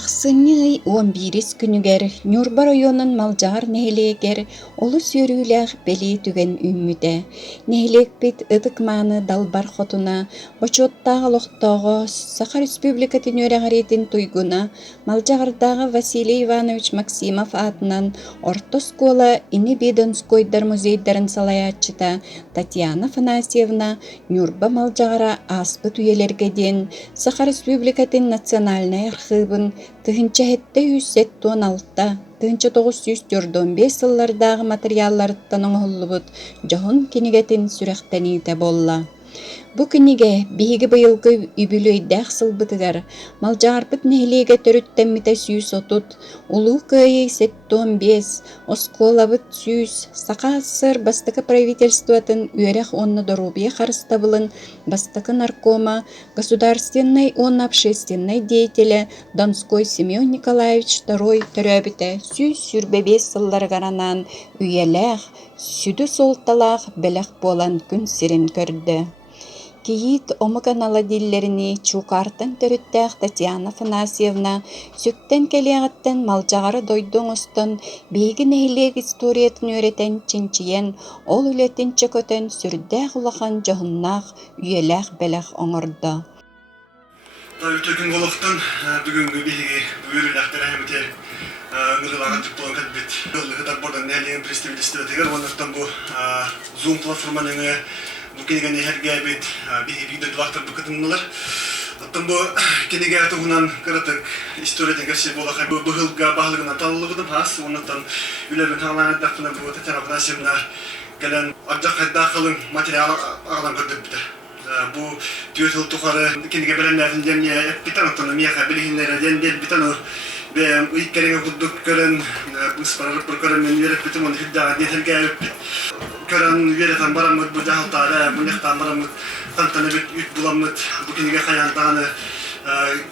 Ақсыны 11 күнігер Нюрба районын малжағар нәхелегер олы сөрүләғ бәлі түген үмміде. Нәхелек бит ыдықманы далбар хотуна, бачоттағы лоқтағы Саха Республикатын өрәғаретін туйгуна малжағардағы Василий Иванович Максимов атынан орто скола ини Бедонскойдар музейдарын салаятчыта Татьяна Афанасьевна Нюрба малжағара аспыт үйелергеден Саха Республикатын национальный архивын тыгынча 716-та, тыгынча 945 сыллардағы материалларыттан оңғылыбыт жоғын кенігетін сүрәқтәнейті болла. Бу книге биһиги быйылгы үбүлөйдәк сылбытыгар малжаарбыт нехилеге төрүттэммите сүүс отут, улуу кыйы 715, осколабыт сүүс, сака сыр бастакы правительствотын үөрэх онна дорубия харыстабылын бастакы наркома, государственный онна общественный деятеля Донской Семен Николаевич II төрөбүтэ сүүс сүрбебес сылларгаранан үйелэх, сүдү солталах белэх болан күн сирин көрдө. Киит омыканала диллерини чукартын төрүттәк Татьяна Афанасьевна сөктен келеғаттен малжағары дойдың остон бейгі нәхилег историятын өретен чинчиен ол үлетін чөкөтен сүрдәк улахан жоғыннақ үйеләк бәләк оңырды. Төкін қолықтан бүгінгі бейгі үйеріләқтер әмітер ыңғылаға түп болан кәдбет. Ғыдар бордан нәлеген представительство тегер, онықтан бұл Zoom платформаның bu kinigen herge bit bir video vakti bıkıtınlar. Hatta bu kinigen tuğunan karatık istoriyeten gerçi bola kay bu hılga bağlılığına tanılıgıdım has. Ondan ülerin halanet dafına bu Tatьяна Афанасьевна gelen acak hadda kalın materyal ağlan gördük biter. Bu tüyötül tuğarı kinigen belenlerden cemiye bitan otanı miyaka bilihinlere den bitan o ve ilk kerenge bulduk gören bu spararıp bırkarın menüyerek bitim onu hüdda herge Kören vereten baramut bu cahaltara, bu nektan baramut kantanı bit üt bulamut, bu kinige kayantağını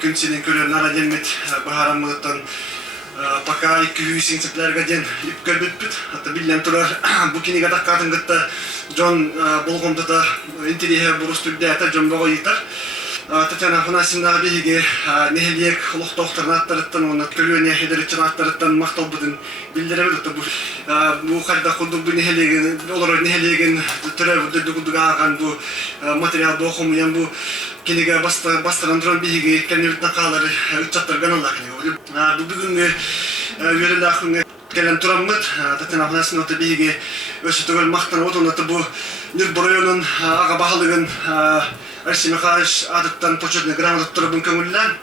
künsinin körün nara gelmet, baharamuttan paka 200 insiplerge den ip görbet bit, hatta billen turar, bu kinige takkatın gıtta John bolgomda da interiye burustu bidayata John boğa yitar. Татьяна Афанасьевна биһиги нехилиек улух доктор аттарыттан оны көлүөнө хедеричин аттарыттан макталбытын билдиребит бу кайда кудук бу нехилиген олор нехилиген төрөбү дугуга аган бу материал бохумуян бу кинеге бастырандыран биһиги кенебитна калары үчаттар ганалла кинеге бу бүгүнгү верелахын келен тураммыт Татьяна Афанасьевна биһиги өсү түгөл мактан отонаты бу Нюрба районунун ага баалыгын Арсий Михайлович адыттан почетный грамота тұрыбын көңілден.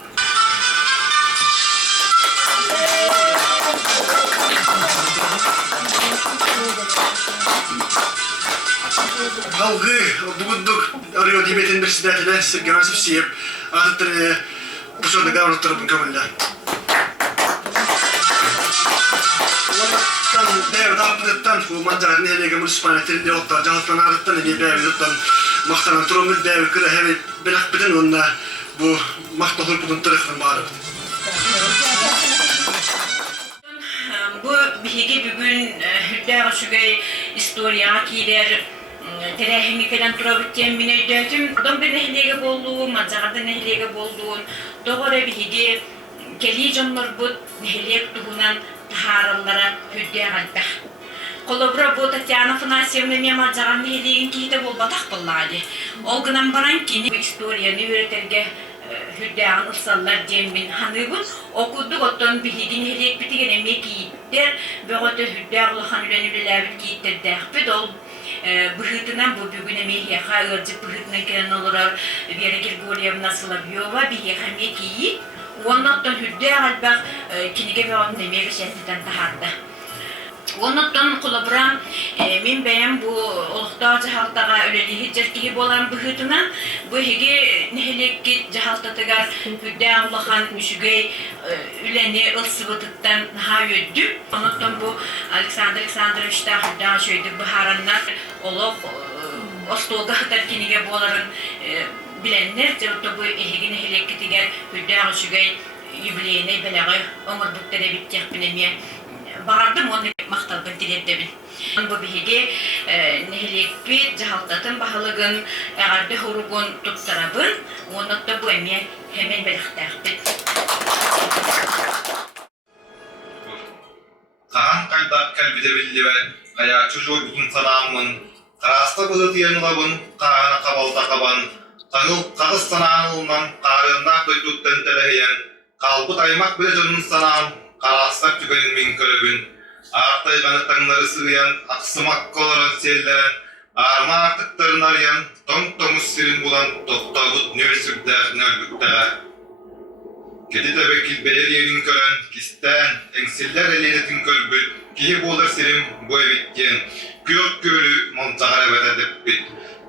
Халғы бүгіндік район дебетін председателі Сергей Масевсиев адыттан почетный грамота тұрыбын көңілден. Бәйбі дапыдыттан, манжағын әлегі муниципалитетінде оттар, жағыттан адыттан, бәйбі мақтанан тұрымыз бәйбі күрі әмі білік бітін онына бұл мақталыр бұдың тұрықның бары. Бұл бігі бүгін хүлдағы шүгей историяға кейлер тәрәхіңі кәлем тұра бүттен мен өйдәтім. Бұдан бір нәхілеге болуын, манжағырда нәхілеге болуын, доғыры бігі келей жонлар бұд нәхілег тұғынан тахарылары хүлдағы әлбәқ. Колобра bu Татьяна Афанасьевна мен малжаган нехилеген кейте болбатак боллады. Ол гынан баран кини историяны үйрөтерге хүлдәган ылсаллар жембин ханыбын окудук оттон бихиги нехилек битиген эме кейиттер бөгөтө хүлдәг улахан үлөнүлөләбит кейиттердәкпит ол быхытынан бу бүгүн эме хеха ыржы быхытына келен олорор Вера Григорьевна Соловьева бихеха эме кейит онноттон хүлдәг албак киниге бөгөтүн эмеге шәттен тахарды. Ondan kulabıram, min benim bu olukta cahaltağa öleliği cerkihi bolan bıhıtınan bu higi neheleki cahaltatıgar hüdde Allah'an müşügey üleni ılsıvıtıktan daha öddüm. Ondan bu Aleksandr Aleksandrovich da hüdde şöyle bıharanlar oluk ostolga hıtar kinige boların bilenler. Bu higi neheleki tiger hüdde müşügey yübleyene belağı omur buttere bitecek binemiye. Bardım onu maktal bildiredebil. Bu bihiге nehlikpi jahaltatın bahalığın eğerde hurugun tuttarabın, onu da bu emiye hemen belirttakbit. Kaan kaydak kelbide bildi ve ayaçı joybutun sanağımın, karasta bızı diyanılabın, kaana kabalda kaban, kağız sanağınılından karığında koyduktan teleheyen, kalbı daymak bile canın sanağın, karastak tükenin min körübün, ağırtay kanıtlarınları sığıyan, aksımak kolaran selleren, ağırma artıklarını arayan, tom sirin bulan, toktavut nörsübder nölbükler. Kedi tebekil belediyenin kören, kisten, engsiller elinetin kölbül, kihi bolar sirim bu evitken, kıyok köylü mantığa evet edip bit.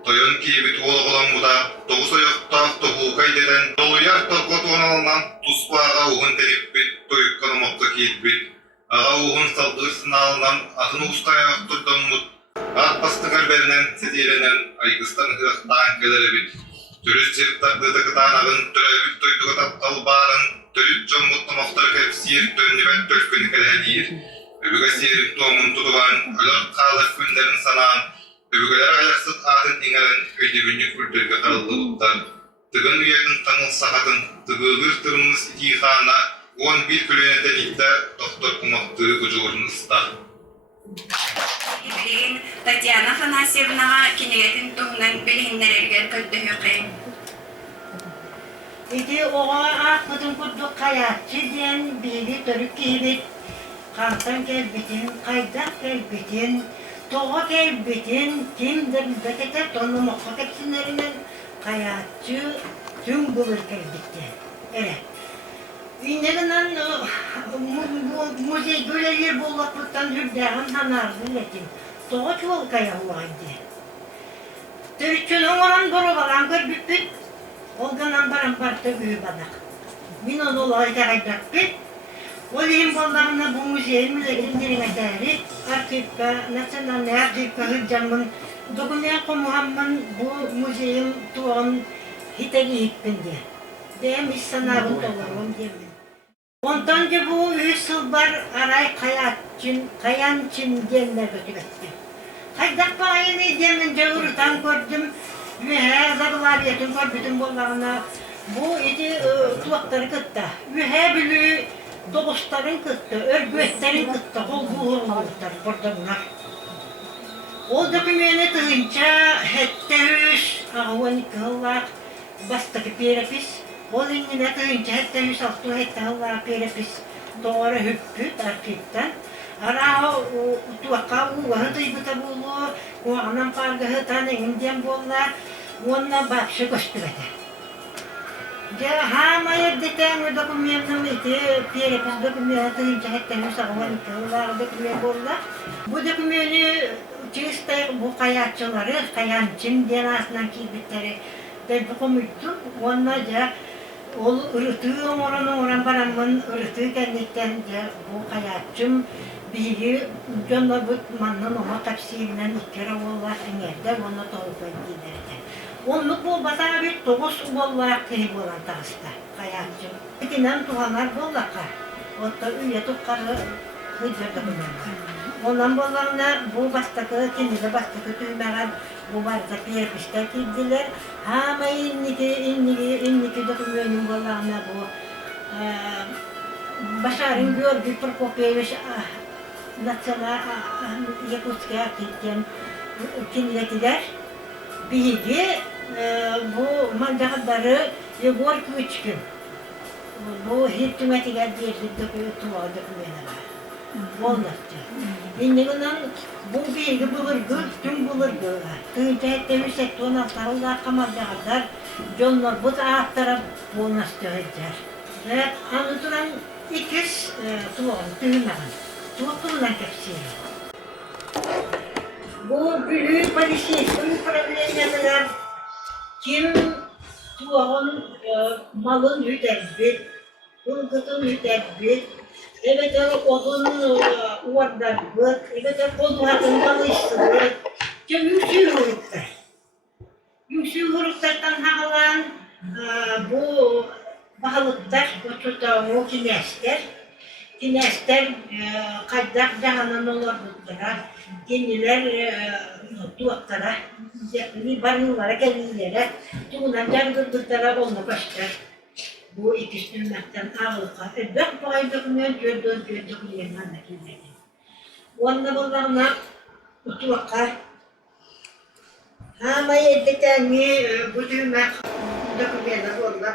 Toyon kiyibit oğlan bu da, toğuz oyokta, toğu kaydeden, dolu yer torkotuğun alınan, tuspa ağa uğun delip bit, toyuk kanımakta kiyit bit. Ağa uğun saldırısına alınan, atını ustaya yokturdun mut, ağ bastı kalberinden, sediyelenen, aygıstan hıhtan kelere bit. Türüz çırtlardı gıdan ağın, türevül toyduğu taptal bağırın, türüz çombutlu muhtar kep siyir tönlüben tölkünü kelehediyir. Öbüge siyirin toğumun tutuvan, ölör kağlık günlerin sanağın, öbügeler ayaksız ağın ingeren, öyle günlük kültürge karıldı uttar. Tıgın üyetin tanıl sahatın, tıgığır tırmız itihana, 11 külüyene delikte doktor kumaktığı ucuğurnuzda. Татьяна Афанасьевнаға кинегетін туғынан білгендерге көтті хөкейін. Ити оға ақпытын күрді қаятчы ден бейді түрік кейбет. Қартан келбетін, қайдақ келбетін, тоға келбетін, кемді бітеті тоны мұққа кепсінерінен қаятчы түн бұлыр келбетті. Әрі. Үйнегінен музей бөлелер болақпыттан үрдәғін ханарды летін. Тоға чуал кая уайды. Түрітчінің оран бұры балан көрбіппіт, олғанан баран барты үйі бадақ. Мен оны олайда қайдақ бет. Ол ең болдарына бұл музейін мүлегендерін әдәрі, архивка, национальный архивка ғыржамын, документ қомуғамын бұл музейін туғын хитәгі еппінде. Дәм иссанабын толарым демін. Ondan da bu üsül var aray kayançın genler götüretti. Haydak bağını demince urutan gördüm. Ühe zarılariyetini gördüm bollarına. Bu idi kulakları kıttı. Ühe bülü doğuşların kıttı, örgüetlerin kıttı, kol buğurmalıklar buradanlar. O dokümeni tığınca hette üs, ağıvan kıllar, bastıkı perepis. Ол инне тыынча хетте үсалту хетте аллаа перепис доора хүппүт архивтан араа туакка угаһы тыйбыта болу уанан паргаһы тан эңинден болла уонна бакшы көстүбете же хаамайыр детең документным ити перепис документ тыынча хетте үсагуан кыллар документ болла бу документни чистай бу каячылары каянчын денасынан кийбиттери деп комуйтту уонна же ол ырытыы оңорон барамын ырытыы кенниттен же бу каячым бири жоннорбут маннын ома капсииринен иккере боллар эңерде оны толупай дийдерде. Оннук болбаса бит 9 боллар кыйы болан тагыста каячым. Итинен туганар боллака. Отто үйе туккары кыйдырды бунан. Ondan bollarına bu bastakı, kendine bastakı tüymegen bu barda perpişte kibdiler. Ama inniki dokümönün bollarına bu Başarın Georgi Prokopyevich nasyonal Yakutsk'a gitken kendiletiler. Bilgi bu mandakları Yegor Küçkün. Bu hükümetiyle değerli dokümeni var. Olmazdı. İndiğinden bu bilgi bulurdu, tüm bulurdu. Tüyde etmişsek donatlarla kamarcağızlar, jonlar bu taraflara olmazdı hediler. Ve anlatılan ikiz tuğan, tüymeğin. Tuğundan kepsiyle. Bu büyük polisi, bu problemler kim tuğan malın yüterdir, ırgıtın yüterdir, evet odun uvarlar bık, evet odunların balıştırır. Çünkü yüksü hırıklar. Yüksü hırıklardan hağılan bu bahalıklar, o kinesler. Kinesler kaydak cahanan olardıklara, kendiler tuaklara, barınlara, kendilere, tuğunan cargırdıklara olma başlar. bu ikistilmekten ağırlıklar. Dört boy dokumen, gördüğün dokumen anlatılmadı. Onda bunlarına utuvakar. Ama yediklerini bu düğmek dokumenler onlar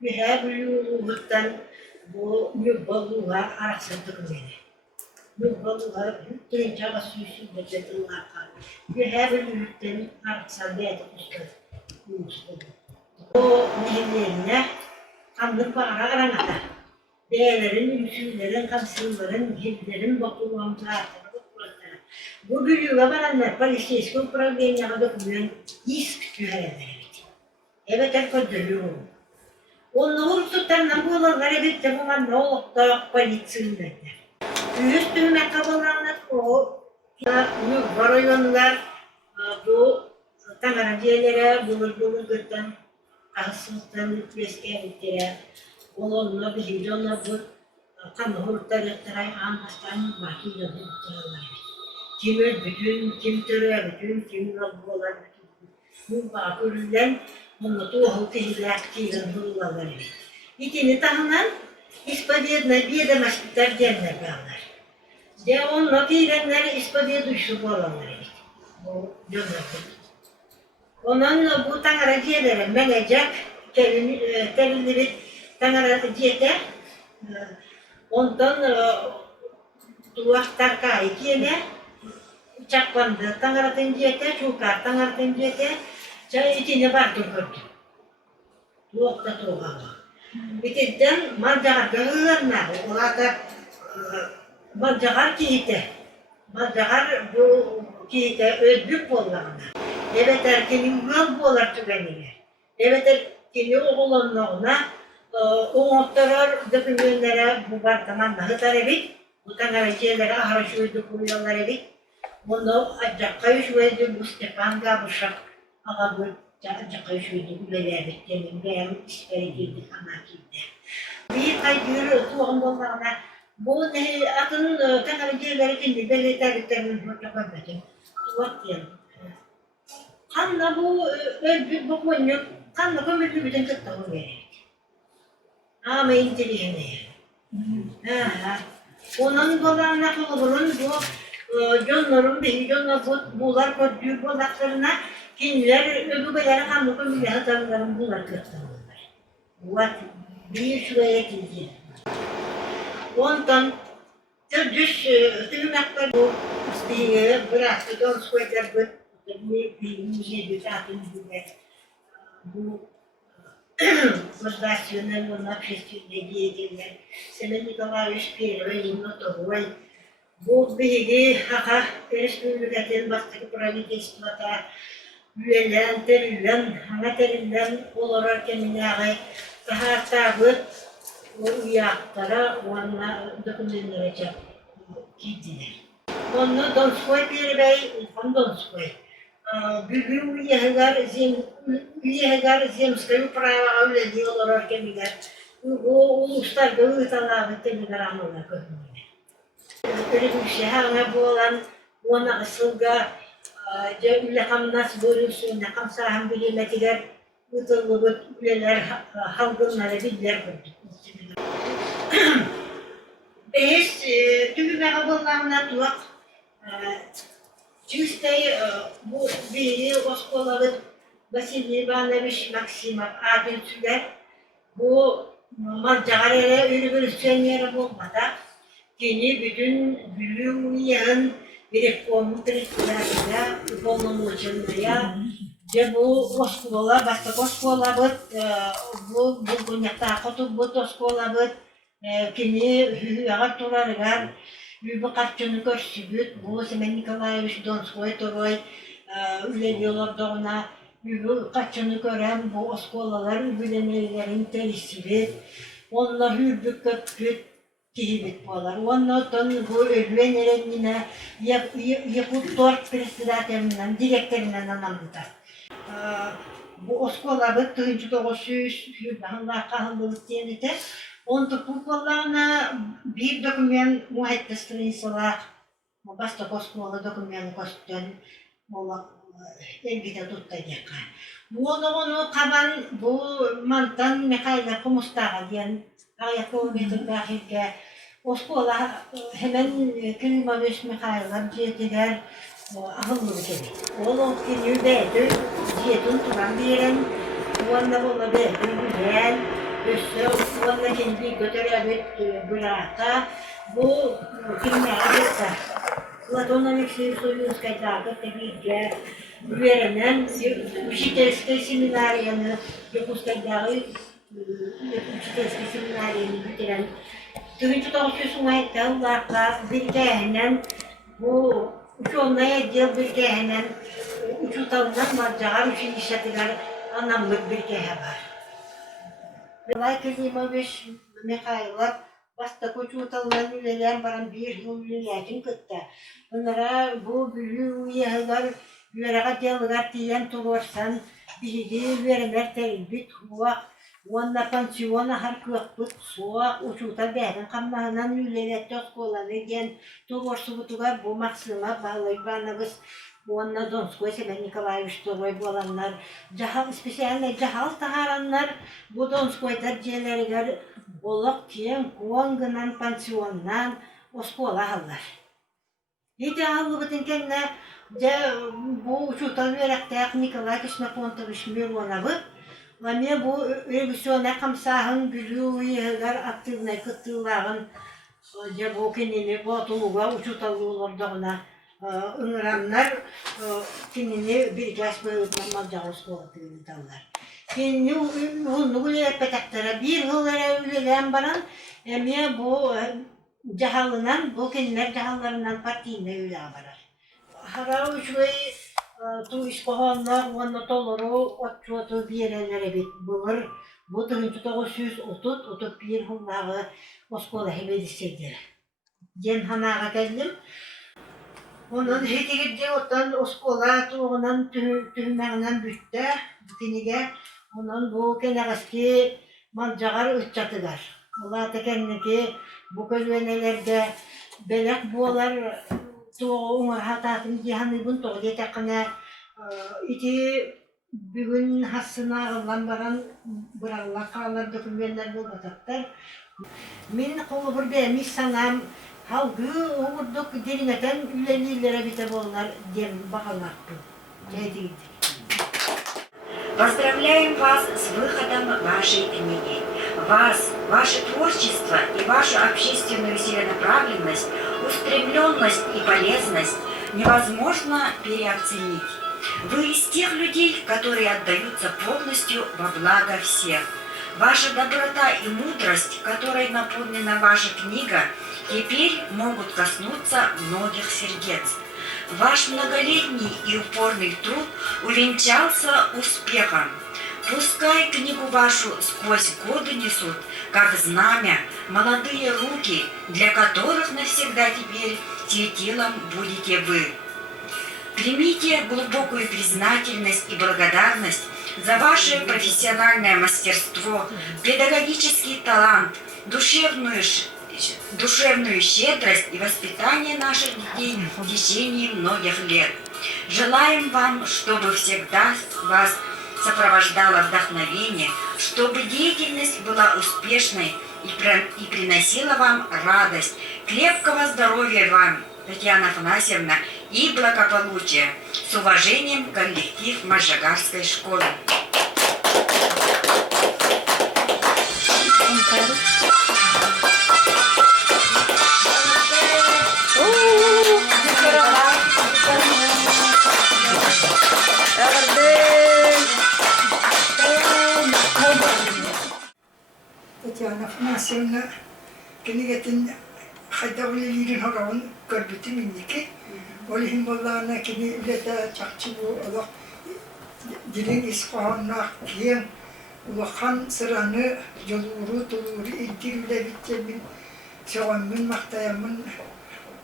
mühe büyüğünden bu mübbalığa arasın dokumeni. Mübbalığa birinci ağız süsü de dediler. Mühe büyüğünden arasın diye de o nehirlerine kanlık bağıra aranada. Değerlerin, üsüllerin, kapsılların, nehirlerin bakılmamızı artık. Bu büyüğe varanlar полицейского управления dokumen иск tüherler. Evet, el onu tutanlar bu olanlar elbette bunlar ne olup da polisyonlar. Üstüne kabalanlar o varayonlar bu tanrıcılara bulur gırtan asıltan beskevitlere olanlar biliyorlar bu kanı hurtlarıktaray anlastan mahiyyadı tutarlar. Kim bütün, kim türe bütün, kim rabbular bütün. Bu bakırılan onu tuğu tehlikeli hırlalar. İkini tahınan ispadiyetine bir de maşkıtar gelme bağlar. De onunla fiilenleri ispadiye düşük olanlar. Bu cömertlik. Onun bu tanrıcılara menecek, terilleri tanrıcıya ondan tuğaktar kayıkiyene uçaklandı, tanrıtın diyete, çukar tanrıtın diyete, çay içine bardır gördü. Tuğakta tuğağı. Bititten marcagar dağılırlar, ola da marcagar kiyite. Marcagar bu kiyite özbük bollarına. Evet erkenin yol bolar tübeniyle. Evet erkenin oğlanlarına, oğultarar dökümlere bu bardamanla hıtar edip, bu tanrıcılara ahraşıydı kuruyorlar edip, bunu acakayışıydı bu Stepan Gabuşak ağa bu acakayışıydı bu lelebet demin benim isperi girdik anakilde. Bir kaygırı tuğanlarına bu atın tanrıcıları kendi belirterdiklerinin hırtakabetim. Tuğat diyelim. Kanla bu öldü bu konu, kanla bu öldü bütün kıttağı verir. Ama intelligene. Onun dolarına kılıbırın bu Jonların değil, jonlar bular kötü bulaklarına kinler öbürleri kanlı kömürle hatarların bular kırtlanırlar. Bu bir şuraya kildi. Ondan düş tırnaklar bu isteği bıraktı, doğru söyler bir müziğe bir tahtın gibi bu государственного общественного деятеля Семен Николаевич Первый Notovoy bu bilgi haka Respublikaten baştaki правительствода üyelen, terilen, hana terilen olarak kendine daha tabi o uyaktara ona dokumentlere gittiler. Onu Donskoy bir bey, Donskoy. Bugün üyeler zemskayı prava avledi olarak kendine bu uluslar gıvıtalar ve kendine anılar görünüyor. Öyle bir şey her bu olan ona asılga ülkem nasıl bölünsün, ne kam saham bilimetiler ıtırlığı üyeler halkınları bilgiler gördük. Biz tümüne kabullarına tuğak Чистый bu biri oskolalı Vasily Ivanovich Maksimov adın bu malcagarere üniversitelere bulmada yeni bütün büyüğün bir reformu kriterlerine uygulamayacağına ve bu oskola başka oskola bu dünyada kutup bu oskola kini hüyar turarlar bir kaçını görsübüt, bu Semen Nikolaevich Donskoy Toroy üleliyorlar ona bir kaçını gören bu oskolalar üyelemelerin telisibi, onlar hürbük köpüt kihibit bolar. Onlardan bu üyelerine yapıp dört presidentlerinden, direktlerinden anlamlıdır. Bu oskolalar 1900 hürbahınlar kahındılık diyenide untuk pupulana bir dokumen muhaddeslerin salah basta koskola dokumen kostun ola elbette tutacak. Bu onu kaban bu mantan Mikhail Kumustağa diyen ayaklı bir dahilge Oskola hemen Klimaviş Mikhail'lar diyetiler ahıllı bir kere. Oğlum ki yübeydi diyetin turan bir yerin Uvanla bolla bir güzel üstü uvanla kendi götürüyor bıraka bu kimler arasında Platon'un eksiği soyunuz kaydağı tabiiyle üyerinden Üşiteski seminariyanı Yokuz kaydağı Üşiteski seminariyanı bitiren Tühüncü doğuşusun ayakta ularla bilgeğinden bu uçuğunda yediği bilgeğinden uçuğutalından madcağa üçün işletiler anlamlık bilgeğe var. Olay Klimaviş Mikhail'lar Basta uçuğutalından üleler baran bir yıl ülelerden kıttı. Onlara bu büyü üyeler üyelere diyalılar diyen tulursan bilgi üyeler teribit huva Onunla pansiyona har kıvaklık soğuk uçuğuta bärin kammahanan üyeler toskolanı gen tulursubutuga bu maksıma bağlayıp anağız Onunla Donskoy Seben Nikolaevich Toroy bolanlar jahal spesialne jahal taharanlar bu Donskoy'da jelerler olak tiyen kuangınan pansiyondan oskola hallar. Hidi hallıbıtın kenne bu uçuğuta üyerekteyak Nikolay Kishnapontovich Mironavı Ama bu revizyon kamsahın gülüğüler aktifine kıttığılağın bu kendini bu atılığa uçutalığılardağına ıngıranlar kendini bir gaz bölütmem cağız kolatığını dallar. Kendini unu petaklara bir hıllara üleleyen baran ama bu cahalından bu kendiler cahallarından partiyinde üle barar. Hara uçuğu tu iskohanlar wanna toloro otçuatu biyerelere bit bulur. Bu 1931 yılları Oskola hebedisiydi. Gen hanağa geldim. Onun hetigirde otan Oskola tuğunan tühümağından bütte. Bütünüge onun bu kenagaski mancagar ıçatılar. Ola tekenneki bu kölvenelerde belek buolar tuğun hatatın cihanibun toğde takına iti bugün hasına ağırlan baran bırağlar kağlar dökülmenler bulmataklar. Min kolu bir beğenmiş sanam halgı uğurduk derineten ülelilere bite bollar diyen bağlattı. Поздравляем вас с выходом вашей книги. Вас, ваше творчество и вашу общественную целенаправленность, устремленность и полезность невозможно переоценить. Вы из тех людей, которые отдаются полностью во благо всех. Ваша доброта и мудрость, которой наполнена ваша книга, теперь могут коснуться многих сердец. Ваш многолетний и упорный труд увенчался успехом. Пускай книгу вашу сквозь годы несут, как знамя, молодые руки, для которых навсегда теперь светилом будете вы. Примите глубокую признательность и благодарность за ваше профессиональное мастерство, педагогический талант, душевную щедрость и воспитание наших детей в течение многих лет. Желаем вам, чтобы всегда вас сопровождало вдохновение, чтобы деятельность была успешной и приносила вам радость. Крепкого здоровья вам, Татьяна Афанасьевна, и благополучия. С уважением, коллектив Можагарской школы. Татьяна Афанасьевна книгетін хайда үлелерін хорауын көрбіті меннеке. Олихин боллағына кені үлеті чақчы бұл олық дилен исқоғаннақ кейін улахан сыраны жолуыру тұлуыру илдер үле біттемін соғанмын мақтаямын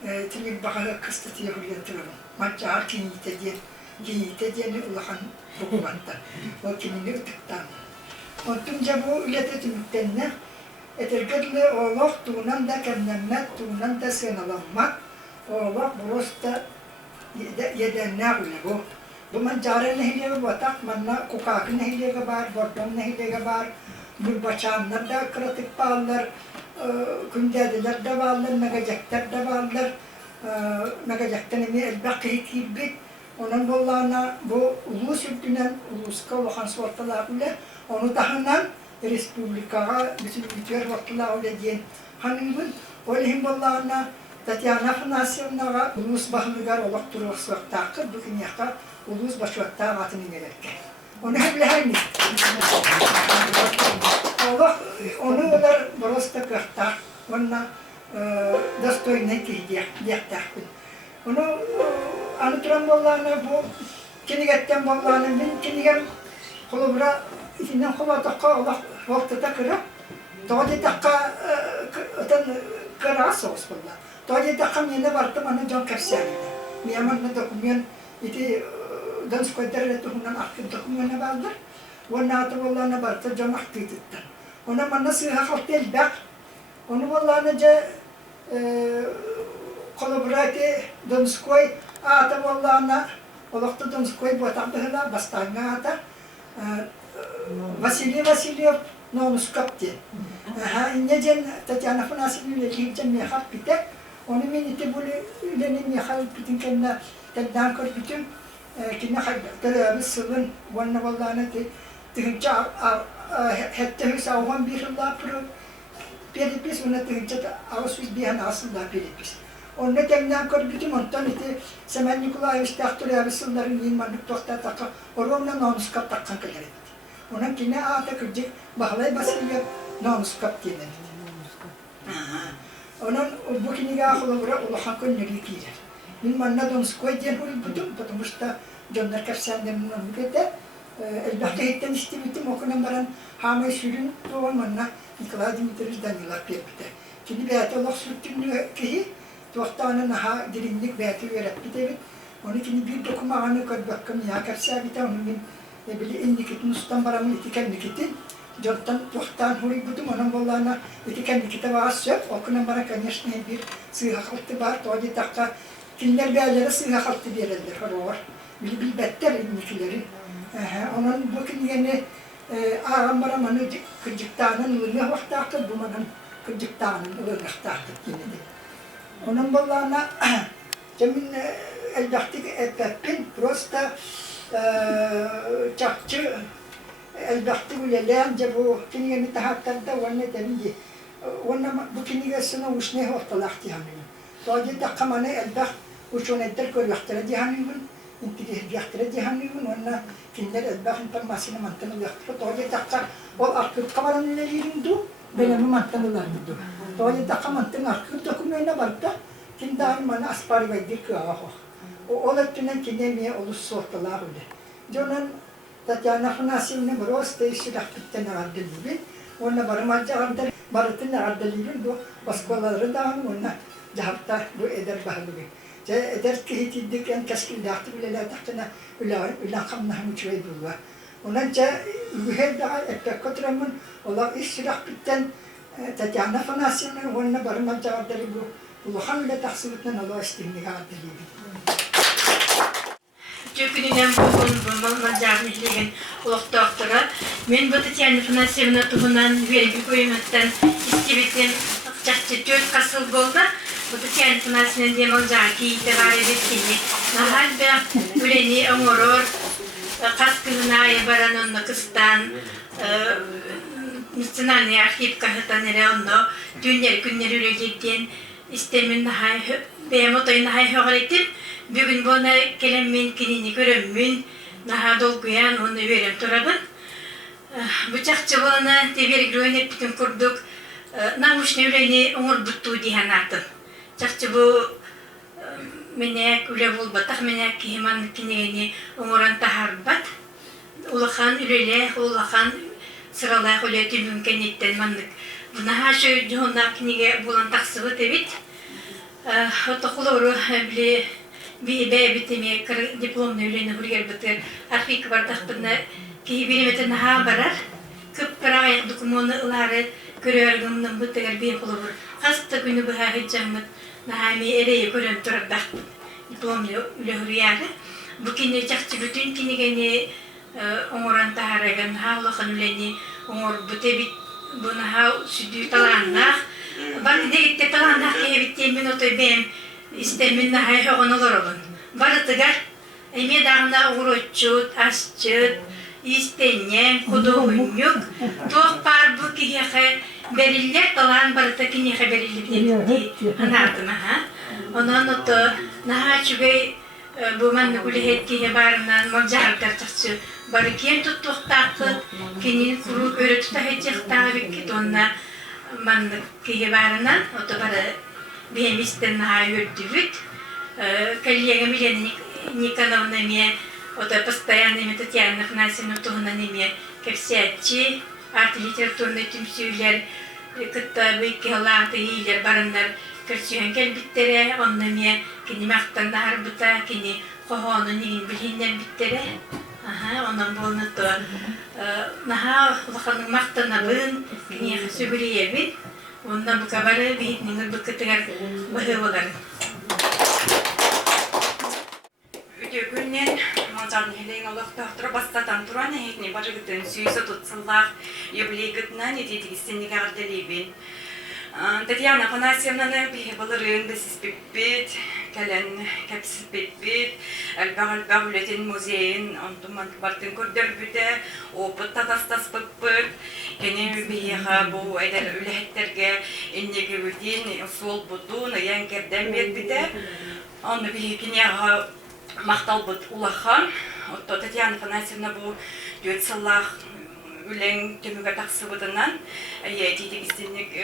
тілін бағалы қысты тиғылген тұрымын. Матчағар кенейте дені улахан бұғыланды. Ол кенені ұтықтан. Онтun bu ülete tümüktenine etergedle oğlak tuğunan da kemlenmek, tuğunan da sığınalanmak, oğlak burası da yedenler öyle bu. Bu mancara nehliye batak, manna kukak nehliye var, bordon nehliye var, bulbaçanlar da kritik bağlar, kündediler de bağlar, megacaklar da bağlar, megacaktan emi elbaki hikibit. Onun bollağına bu ulus ülkünen, uluska olakan suartalar bile, onu dahınan Respublikaga bütün bitiyor vaktiler öyle diyen hanımın, olihim bollağına Tatyana Afanasyevnaga ulus bahlıgar olak duruyor suartakı, bugün yaka ulus başvatta atını gerekti. Onu hep lehayni. Allah onu öler burası da kırtar, ona dostoyne ki diyektakın. Onu anıtıran bollağına bu kinigetten bollağına bin kinigem kulubra içinden kubatakka Allah vaktıda kırıp doğru dakika öten kıra sos bolla. Doğru dakika yine vardı bana can kapsaydı. Miyamanla dokumen iti dans koyderle tuhunan akıl dokumene vardır. Ona atı bollağına vardı can akıttı. Ona bana sığha kalktı bak. Onu bollağına ca kulubra ki dans koy atı bollağına olakta dans koy botak behla bastanga ata. Vasiliy Vasilyev nonus kaptı. İnnecen Tatyana Afanasyevna lehicen miyakal pitek. Onu minite böyle ülenin miyakal pitin kendine teddan kır bütün kine haydakları sılın vanna vallana te tihince hette hüs avhan bir hılla pırı peripis ona tihince avsuz bir han asılda peripis. Onu temden kır bütün ondan ite Semen Nikolaevich tahtırı sılların yinmanlık tohta takı oromla nonus kap takkan kılar etti. Onun kine ata kırcık bahlay Vasilyev namus kaptı dedi. Onun bu kiniga akıllıra ulakan könlülü kiler. Bilmem ne donus koy diyen huri budum, потому что Johnlar kapsandan mümkünde elbette etten istibitim okunan baran hamay sürün doğan manna Nikolay Dimitrievich Danilov perpite. Kini beyate Allah sürtünlüğü kihi tuğaktağına naha dilimlik beyate verip bitevit. Onu kini bir dokumağını kod bakkım ya kapsabita onun bili indikit nustan baramın itiken nikitin. Jottan tuğaktan huri budum onun bollağına itiken nikite vaaz söp. Okunan bara конечно bir sığha kalktı var. Doğru dakika kinler beylere sığha kalktı verirler. Horor. Bil better indikileri. Onun bugün yine ağam baramanı kırcıktağının ılığına vaktakı bu manın kırcıktağının ılığına vaktakı yine de. Onun bollağına Cemin elbette etpepin prosta çakçı elbette ulelence bu kiniyeni tahattarda vanne deminci. Vanna bu kinigesine uçne ortalaktı hanım. Doğru da kamanı elbette uçun eder koyuktara dihanımın. İntihar yaktıra dihanımın vanna kinler elbette parmasını mantanı yaktıra. Doğru da ol arkıp kamanın ileriyindu. Benim mantanılarındı. Doğru da kamanın arkıp dokumena vardı. Kindan mana aspari verdik ya. O olaytının kinemiye olus sortalar öyle. Jonan Tatyana Afanasyevna bros değişik akıtten ardılıydı. Ona barmaca ardıl, baratın ardılıydı. Bu baskıları da ona cevapta bu eder bahlubi. Ce eder ki hiç iddiken keskin dağıtı bile tahtına ulan kamna muçvay bulva. Ona ce üher daha epek katramın ola iş akıtten Tatyana Afanasyevna ona barmaca ardılıydı bu. Uluhan bile taksibitten Allah istimliğe ardılıydı. Türkünün bundan cahilliğin ulaqtaqtıra. Men bu Tatyana Afanasyevna tuğunan verip koymaktan istibitin çaktı 4 kasıl bolda. Bu Tatyana Afanasyevna demek jaki tevar edildi. Nahal be üleni amoror kaskılına baran onu kıstan Müslümanı arşiv kahıtanere onu dünler günler ürettiğin istemin nahay benim otoyun nahay höğretim. Bugün bana kelimmin kinini görümün naha dolguyan onu verem turabın. Bıçakçı bana teber grönet bütün kurduk. Namuş nevleni onur buttu diyen atım. Çakçı bu menek üle bulbatak menek kihiman kinini onuran taharbat. Ulakan ülele, ulakan sıralay huleti mümkünitten mandık. Buna ha şu cihonda kinige bulan taksıvı tebit. Otokuluru bile bir bitimi diplomla üleni hurger bitir. Arxik bardak bina ki birimetin ha barar. Kıpkıra dokumunu ıları görüyorgumdan bitir bir kulubur. Hasta günü bu ha hicamut nahami ereye görün turabdak diplomla üle hurgeri. bu kine çakçı bütün kinigeni onuran taharagan hawlakan uleni onur butebit buna haw südü talannak bak de gitti talannak kebitti min otoy benim istemin hay hoğunulur olun barıtıgar eme dağında uğraşçut asçut istenyen kuduğunyuk tohpar bu kiyehe belirler talan barıta kiyehe belirli anardıma ha onun oto naha çügey bu manlı kulihet kiye barından malcar kartakçı barı kien tuttuqtaqıt kinin kuru öğretü tahecek tağırık onna manlı kiye barından oto barı benim isten naha yürüdüvüt kalliyega mileni Никоновна мне вот постоянно мне Татьяна Афанасьевна Тухна мне кепсиатчи арт-литературный тümsüyler кытабы калаты илер барандар кырсыган келбиттере онна мне кини мактанда арбыта кини кохону нигин билиннер биттере онан болны то наха улаханын мактанабын кини сөбүриебин онна букабары битнин быкытыгар быһыбылар Күннен мажан хелең олық тохтыр бастатан туран хекне бажыгытын сүйсө тутсыллах юблей гытнан идетигистенник ағырделейбин. Татьяна Афанасьевнаны бихебалырын бесиспеппет, кәлен кәпсиспеппет, әлбәғ үлетін музейін онтуман бартын көрдер бүті, опыт татастаспыппыт, кәне бихеға бұл әдәл үләхеттерге иннеге бүтін сол бұтын, ян керден бет біті, оны бихекенеға мақтал бұд улахан, отто Татьяна Афанасьевна бұл дөтсіллах үлен төмігі тақсы бұдынан, әйететігістенік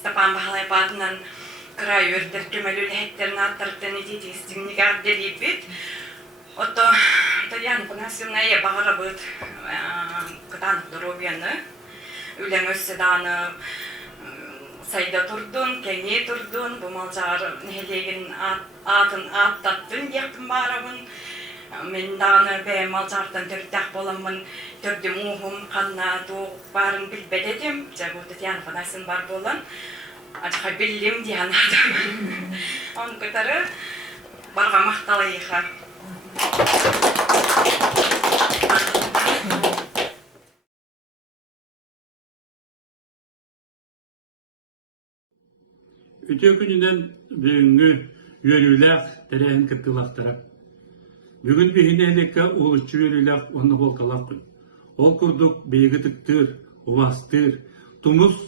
Стапан Бахалай бадынан край өрдер төмәлі үләхеттерін аттырттан ететігістенік әрделей бет. Отто Татьяна Афанасьевна әйе бағыра бұд қытанық дұробияны, үлен өсседаны сайда турдун, кеңе турдун, бу малжар нехелеген атын аттаттын яктын барабын. Мен даны бе малжардан төрттәк боламын, төрдім уғым, қанна туғ барын білбедедім. Жабу Татьяна Афанасьевна бар болан. Ачқа білдім дейін адым. Он көтары барға мақталы еға. Үтө күнүнен бүгүнгү үйөрүләк тәрәһин кыттылактарап. Бүгүн бихине элекке улуччу үйөрүләк онны болкалак күн. Ол курдук бейги тыктыр, увастыр, тумус,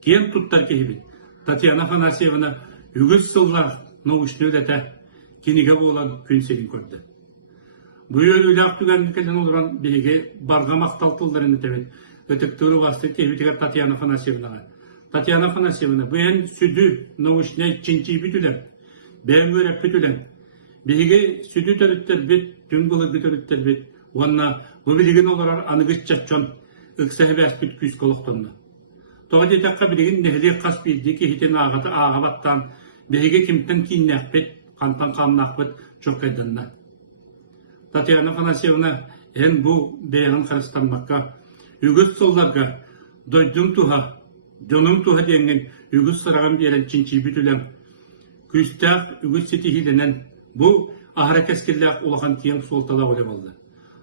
кен туттар кейбит. Татьяна Афанасьевна үгіз сыллар научны өләтә кениге болан күн селин көрді. Бу үйөрүләк түгән келен олран бейги барга макталтылдарын өтәбет. Өтөктөр увастыр кейбитигер Татьяна Афанасьевнага. Татьяна Афанасьевна, бен südü nauşnay çinçi bütülem, ben görep bütülem. Bilgi südü törüttер bit, tüngülü bütörüttер bit. Onna bu bilgin olarak anıgıç çatçon, ıksahı bäs bit küs koluqtonda. Toğa detakka bilgin nehli kas bildi ki hitin ağatı ağabattan, bilgi kimten kinnək bit, kantan kamnak bit, çok edinna. Татьяна Афанасьевна, en bu beyanın karıstanmakka, ügüt sollarga, doydum tuha, Jonum tuha dengen ügüs sırağın beren çinçi bütülem. Küstaq ügüs setihilenen bu ahara keskillaq ulağan tiyem soltala olem oldu.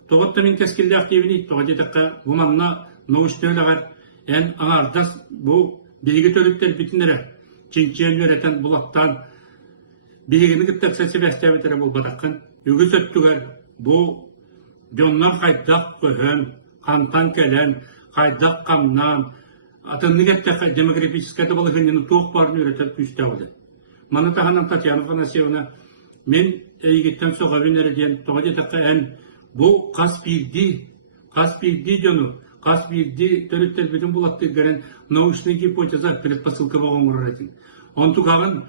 Toğatta min keskillaq devini toğadetaqqa gumanna nauşnöylağar en ağardas bu bilgi törüpter bitinlere çinçiyen yöreten bulaktan bilgini gittak sesi bestevitere bul badakkan. Ügüs öttüger bu jonnan haydaq köhön, kantan kelen, haydaq kamnan, Atınlık ettik demografiskat balıkının toğuk barını öğretir küste oldu. Manı tahanan Tatьяна Афанасьевна, men eygitten soğa binerediyen toğa detakka en bu kas bildi jonu, kas bildi törüttel bütün bulaktır garen nauşny gipoteza предпосылка bağım öğretin. Ontukağın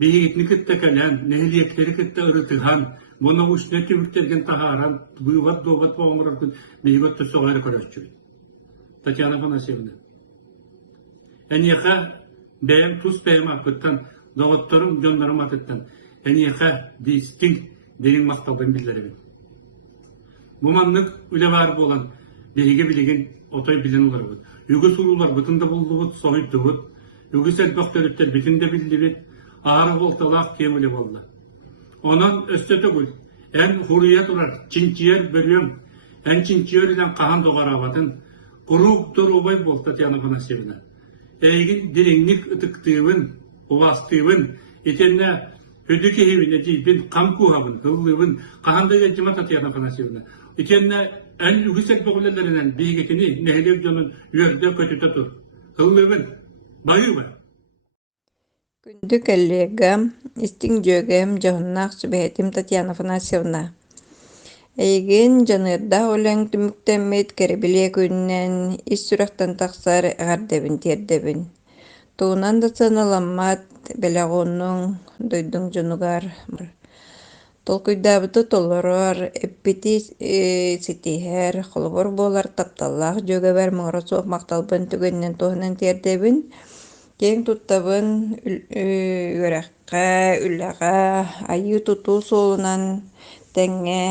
beyigitini kıtta kalen, nehliyekleri kıtta ırıtıhan, bu nauşny tümüktergen taharan, buyuvat doğat bağım öğretin, beyigotta soğayla köröşçü. Татьяна Афанасьевна. Eniyaka beyim tuz beyim akıttan, doğutlarım jonlarım akıttan. Eniyaka distinct benim maktabım bildirim. Bu manlık üle var olan bilgi bilgin otoy bilen olar bu. Yügü surular bütünde bulduğu soğuydu bu. Yügü selböktörüpler bütünde bildi bit. Ağır voltalak kemule oldu. Onun östete gül. En huriyet olar, çinçiyer bölüyorum. En çinçiyer ile kahan doğarabatın. Kuruk durubay bol Tatyana Afanasьевна. Eğin dilinlik ıtıktığın, uvastığın, etenne hödükü hevine değil, kam kuhabın, hıllığın, kahanda geçime Tatyana Afanasьевна. Etenne en yüksek boğulalerinden bilgekini Nehlevcan'ın yörde kötüte tur. Hıllığın, bayı var. Күндүк эллиэгам, истиң дьүөгэм дьоһуннаах сүбэһэтим Татьяна Афанасьевна. Эйигин дьаныырдаах үлэҥ түмүктэммит кэрибилиэ күннэн ис сүрэхтэн тахсар эҕэрдэбин тиэрдэбин. Туунан да саналаммат бэлэҕууннуҥ дойдуҥ дьонугар. Толкуйдаабыты толорор, эппити ситиһэр, холобор буолар тапталлаах дьүөгэбэр моҥоро суох макталбын түгэннэн туһунан тиэрдэбин. Кең туттабын үөрэххэ, үлэҕэ, айыы тутуу суолунан тэҥҥэ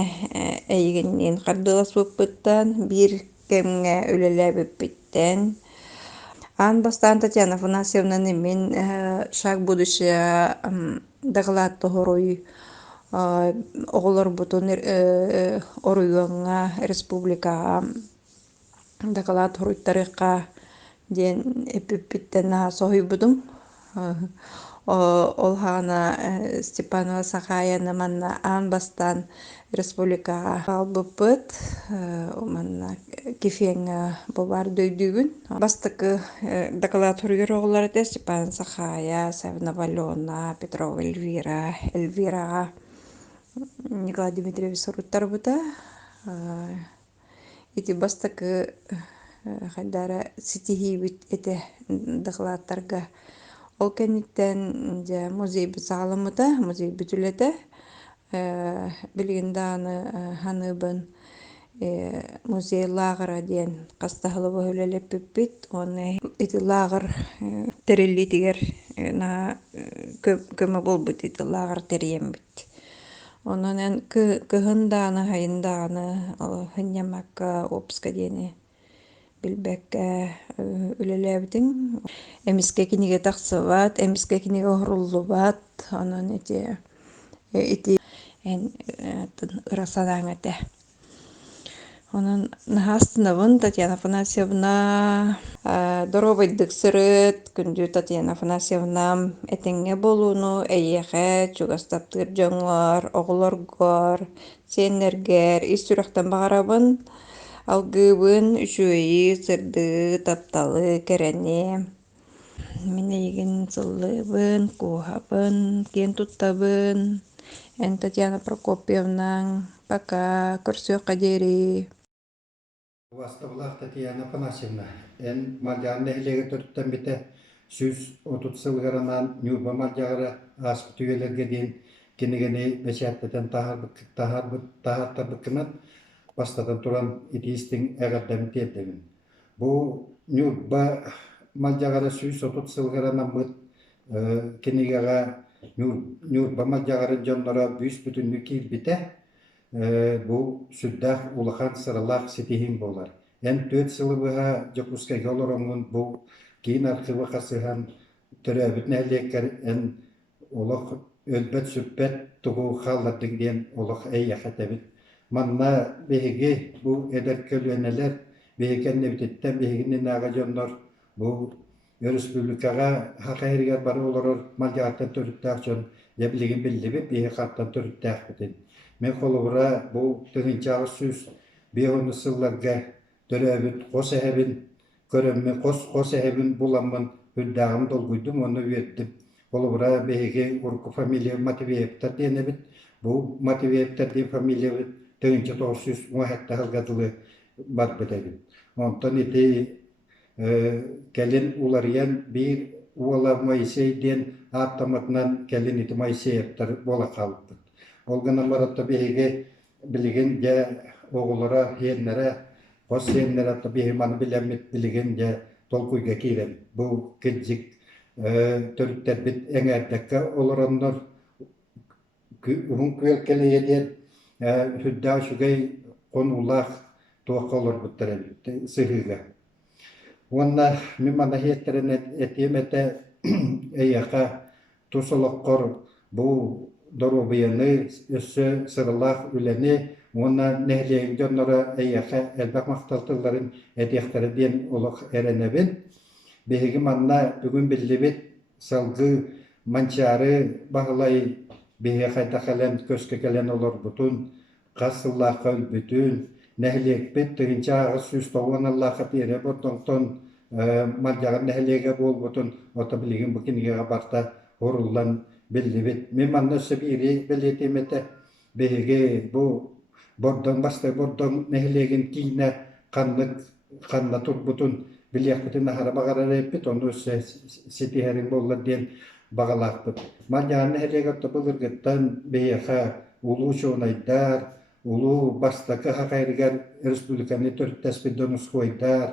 эйигинниин хардыылас буппыттан биир кэмҥэ үлэлээбиппиттэн. Аан бастаан Татьяна Афанасьевнан эмин шаг будущее даҕылаат тоһоруй оҕолорбутун оруйуоҥҥа республикаға даҕылаат хоруйтарыахха диэн эппиппиттэн наһаа соһуйбутум. Ол хаана Степанова Сахаяна манна аан бастаан республикаға албыппыт, манна кифиэҥҥэ булбаар дөйдүүбүн. Бастакы даҕылаат хоруйар оҕоллар этэ Степан Сахая, Савинова Алена, Петрова Эльвираға Николай Дмитриевич соруттарбыта. Ити бастакы хайдара ситиһиибит эте даҕылааттарга. Ол кэнниттэн музейбит саҕаламмыта, музейбит үлэтэ. Билигин дааны ханыыбын музей лааҕара диэн хастаһылыбы үлэлэппиппит. Оны ити лааҕар териллитигэр наһаа көмө болбут ити лааҕар териэмбит. Онон кыһын дааны, хайын дааны, хынньамакка, опска диэни билбэккэ үлэлээбитиҥ. Эмискэ кинигэ тахсыбат, эмискэ кинигэ оһуруллубат, онон ити ырасадааҥ этэ. Онон наһаастынабын Татьяна Афанасьевна доробайдык сырыт күндүү Татьяна Афанасьевна этиҥҥэ болууну эйиэхэ чугастаптыыр дьоҥҥор, оҕолоргор, сиэннэргэр ис сүрэхтэн баҕарабын, алгыыбын, үчүөйи, сырдыы, тапталы, кэрэни. Мин эйигин сыллыыбын, кууһабын, киэн туттабын. Эн Татьяна Прокопьевнаң пока көрсүөххэ диэри. Вастовлах Татьяна Афанасьевна, эн мальяан нехилеге төрттен бите сүз отут сылгаранан нюрба мальягара аспы түгелерге дейін кенегени бесяттетен тахаттарбыккынат бастатан туран итиистиң эҕэрдэми тиэрдебин. Бу нюрба мальягара сүз отут сылгаранан быт кенегага нюрба мальягара дьоннора бүүс бүтүннү киирбите. Бу сүддах улахан сыралах ситиһин болар. Эн төт сылыбыха жокускайга олороңун бу кийин архивы хасыхан төрөбүт нәлеккер эн олох өлбөт сүппет тугу халлардык диэн олох эйяхатабит. Манна беһиги бу эдеркөлүөнелер беһикеннебититтен беһигинин ага жоннор бу республикага хакайригер бары олорор мальжааттан төрүттаахчон яблигин биллибит беһи хаттан төрүттаахбитин. Мен холубура бу тыгынчагы сүз беону сылларга төрөбүт кос эһебин көрөммү кос эһебин буламмын үддагым долгуйдум ону үеттип. Холубура беһиги урку фамилия Матвеевтер диэнебит. Бу Матвеевтер диэн фамилия тыгынча 900 хылгадылы барбытабит. Онтон ити келин уларыян бир уола Моисей диэн аттаматынан келин ити Моисеевтер бола калыппыт. Олгана маратта беһиге билигин жа оголора хиеннере кос хиеннере беһи маны билемит билигин жа толкуйга киирем. Бу кыджик төрүттербит эңердекке олороннор уһун күелкелиеден хүдда шугай конулах туакколорбуттарен сыгыга. Уонна мимана хиеттерен этиемете эйяка тусолоккор бу доробыяны, өссө сырылах үлени, ona nehleyin jonlara eyyaqa elbaq maqtaltılların etiyaqtары diyen olaq erenebin. Behigi manna bugün billibit salgı mançarı bağlay behi qayta kalen köske kelen olur butun, qasıllaq öl bütün, nehliyek bit tığınca ağız süs toğun Allah'a bire botonton maljağın nehliyege bol butun, ota biligin bukiniga barta horullan billibit. Men manna sebiri belletemete behigi bu Bordan bastı, bordan nehlegin kine kanla turbutun bilyakbıtın nahara bağarar epit, onu seti herin bollar diyen bağalakbıt. Malyan nehlegat bulurgıttan beyaha ulu çoğunaydar, ulu bastaki haqayrigar Respublikanı törttespidon uskoydar,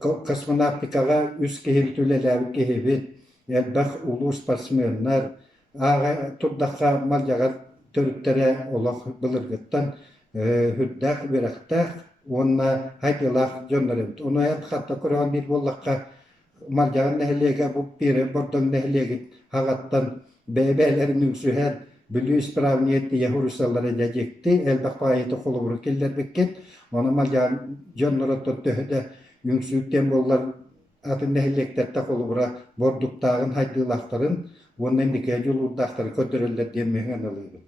kosmonavtikaga üst kehir tülelevi kehibit, elbaq ulu sportsmenler, ağa turdakka malyagar törüttere olaq bulurgıttan hüddaq veraqtaq onna haytilaq jönlerim. Onu hatta Kur'an bir bollaqqa maljağın nehlega bu pire bordan nehlegi hagattan bebelerin üksühen bülü ispravniyeti yahurusallara jajekti elbaq payeti qoluburu keller bekket. Ona maljağın jönlere töhde üngsükten bollar atın nehlektette qolubura borduktağın haytilaqtарын ondan dike yolurdaqtары kötürüller demegen alıybı.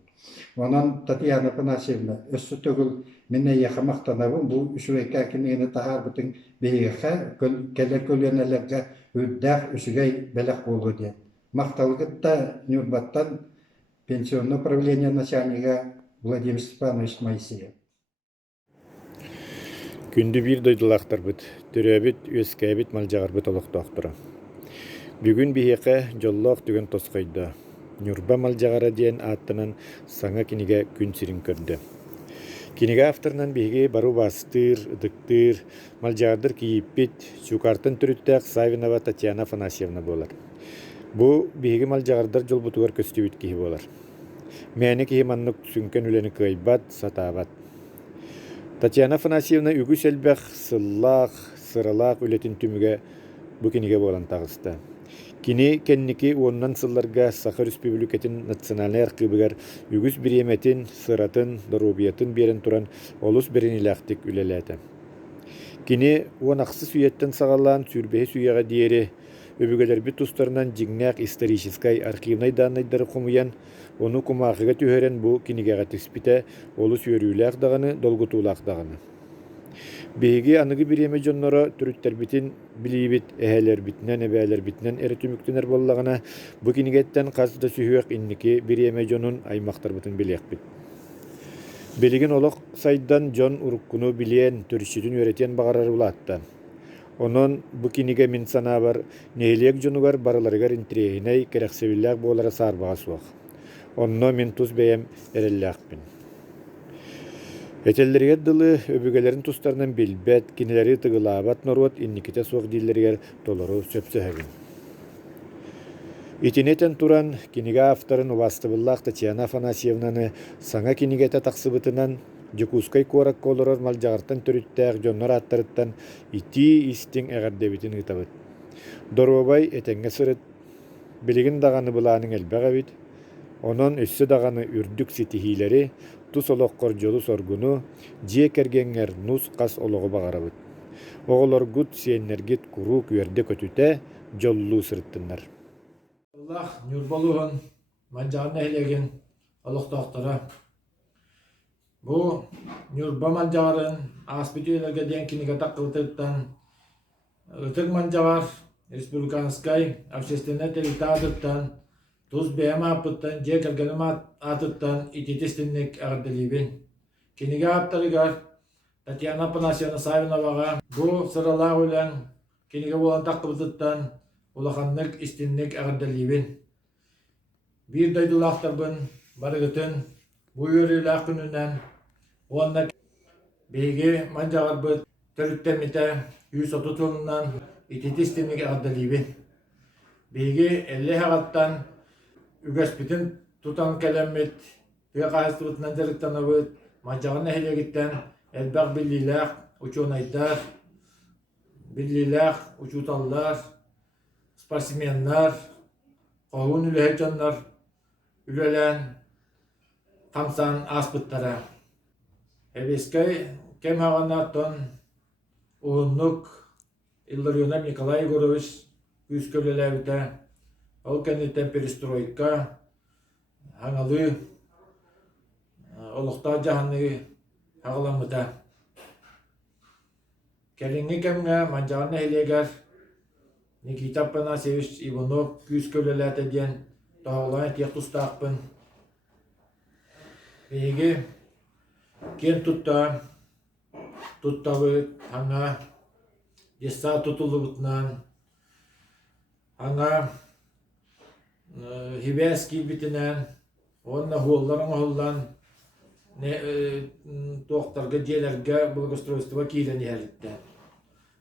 Ondan Tatiana Panasevna össü tögül menne yaxamaqtanabın bu üsüreyka kinini tahar bütün beyiqa keller kölyenelerge üddaq üsügey belaq bolu diye. Maqtalgıtta Nürbattan пенсионное управление начальника Владимир Степанович Моисеев. Күнді bir дойдылақтар бұд, түрәбіт, өскәбіт малжағарбыт олықтақтыра. Бүгін бейеқе жоллақ түген тосқайды. Нюрба малжағара дейін аттынан саңа кинеге күн сирин көрді. Кинеге авторынан бейге бару бастыр, ыдықтыр, малжағардыр кейіппет, шукартын түріттәк Савинова Татьяна Афанасьевна болар. Бұ бейге малжағардар жол бұтығар көстебіт кейі болар. Мәні кейі маннық сүнкен үлені қайбат, сатабат. Татьяна Афанасьевна үгіс әлбәқ сыллақ, сыралақ үлетін түміге бұ кинеге болан тағысты. Кини кенники оннан сылларга Саха Республикатын национальный арқыбыгар үгіс биреметин, сыратын, дорубиятын берін туран олус берін илақтик үлеләті. Кини он ақсы сүйеттен сағалан сүрбеғі сүйеға дейері өбігелер бит тұстарынан жигнақ историческай архивнай данайдары құмыян, оны құмағыға түйерен бұл кинигеға түспіте олус өрүйләқ дағаны, долгутулақ дағаны. Бейге анығы биреме жоннора түріттер бітін білейбіт, әхәлер бітінен, әбәлер бітінен әрі түміктенер боллағына бұ кинигеттен қазыда сүйуәк иннеке биреме жонын аймақтар бітін білек біт. Белеген олық сайдан жон ұрыққыны білен түрішетін өретен бағарар ұлатты. Онын бұ киниге мен сана бар нәйлек жонугар барыларығар интрегінай керексевілләк болара сарбаға суақ. Онно мен тұз бәйем әрелләқпін. Этеллерге дылы өбігелерін тұстарынан белбәт, кинелері тығылабат норот инникете соқ дейлергер толыру сөпсөһәгін. Итинетен туран кинеге авторын увастыбыллақ Татьяна Афанасьевнаны саңа кинегете тақсыбытынан Жекускай корак колорор малжағартан түріттәғ жоннар аттарыттан ити истің әғардебетін ұтабыт. Доробай әтәңе сырыт, білігін дағаны бұланың әлбәғ әбіт, онын өссі дағаны үрдік сетихилері тус олоққор жолу соргуну жие кергеңер нус қас олығы бағарабыт. Оғылар гуд сиеннергет куру күерде көтүтә жоллу сырыттынар. Аллах нюрбалуғын манжағын әйлеген олықтақтыра. Бұл нюрба манжағарын аспитүйлерге ден кинеге таққылтырттан ытық манжағар республиканскай общественный территорияттан туз бәйім апыттан, же кәргенім атыттан итетестіннік әғырдалибін. Кенеге аптарыгар Татьяна Афанасьевна Савиноваға бұл сыралар өлән кенеге болан таққыбытыттан улақаннық істіннік әғырдалибін. Bir дойдылақтарбын барығытын бұл өрілі күнінен онына бейге манжағар бұд түріттеміте 130 жылынан итетестіннік әғырдалибін. Бейге 50 ғаттан үгәспітін тұтан кәлемет, түге қайыстыбытынан жарықтанабыт, манжағын әхелегіттен әлбәқ біліләқ, учонайдар, біліләқ, учуталлар, спортсменлар, қауын үләйчанлар, ülelen kamsan aspıttara. Ebeskay kem havanatton uğunluk Илларионов Николай Егорович Күскөлеләбите, ол кәнеттен перестройка, хаңалы, олықта жағаны ағыламыта. Кәліңі кәмге манжағаны әлегер Никита Панасевич Иванов Күскөлеләті ден тағылайын тек тұстақпын. Бейге кен тұттабы хаңа Десса тұтылыбытынан, аңа хибәски бітінен, онна хуолларын оғылдан тоқтарға желерге благоустройство кейлен әлітті.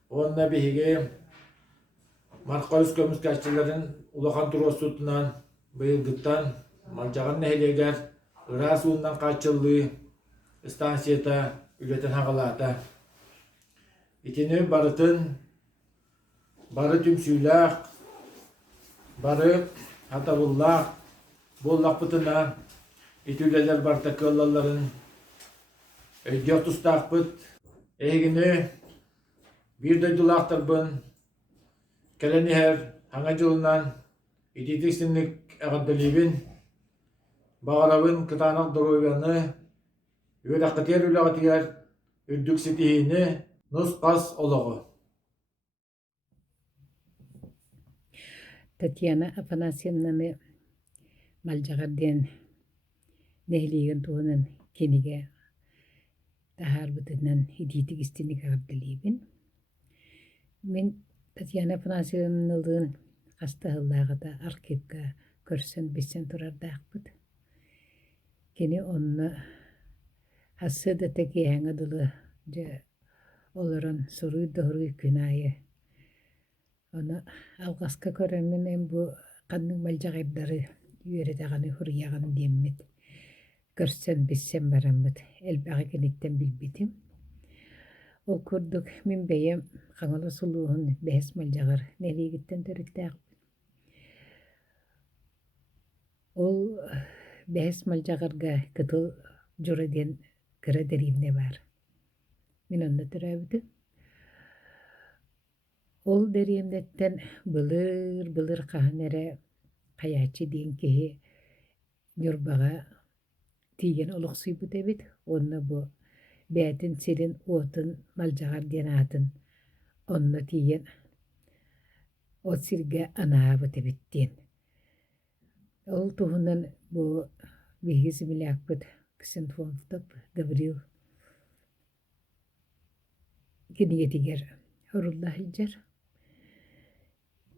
Онна бейге Марқарыс көміс кәшчілерін ұлақан тұросутынан, бұйылғыттан, малжаған нәхелегер, ұрас ұлынан қачылы станцията үлетін хағалата. Итini bары tümsüylak, bары atabullak, bollak pıtına, itüleler bartakıllaların, öydüyor tustaq pıt, egini bir de dulaktarbın, keleni her hanga jılından, ititiksinlik ağaddalibin, bağırabın kıtanak duruyanı, öydakıtyer ülağıtyer, ürdük sitihini, Нусқас олығы. Татьяна Афанасьевнаны малжағарден нәйлеген туғынан кенеге тахар бұтынан идейтік істенік ағырдылейбін. Мен Татьяна Афанасьевнылығын қастағылағыда архивка көрсен бесен тұрардақ бұд. Кені онны асыда тәке әңгіділі Оларын сұрый дұрый күнайы. Оны алғасқа көремен бұл қанның малжағайдары үйередіғаны хұрияғаны деммет. Көрсен бессен барамыд. Әлбәғі кенеттен білбетім. Ол көрдік мен бәйем қаңылы сұлуғын бәс малжағыр нәлегеттен түрікті ақпын. Ол бәс малжағырға күтіл жүріден кірі дәрімне бар. Мен онда түрәбді. Ол дәриемдеттен бұлыр қағын әрі қаячы дейін кеге нүрбаға тиген олық сұйбыт әбет. Онны бұ бәтін селін отын малжағар ден атын. Онны тиген от сірге анабыт әбеттен. Ол тұғынан бұ бейгізі мілі ақпыт кісін туамфтап Гаврил Kini yetiger Hurullah Hilcer.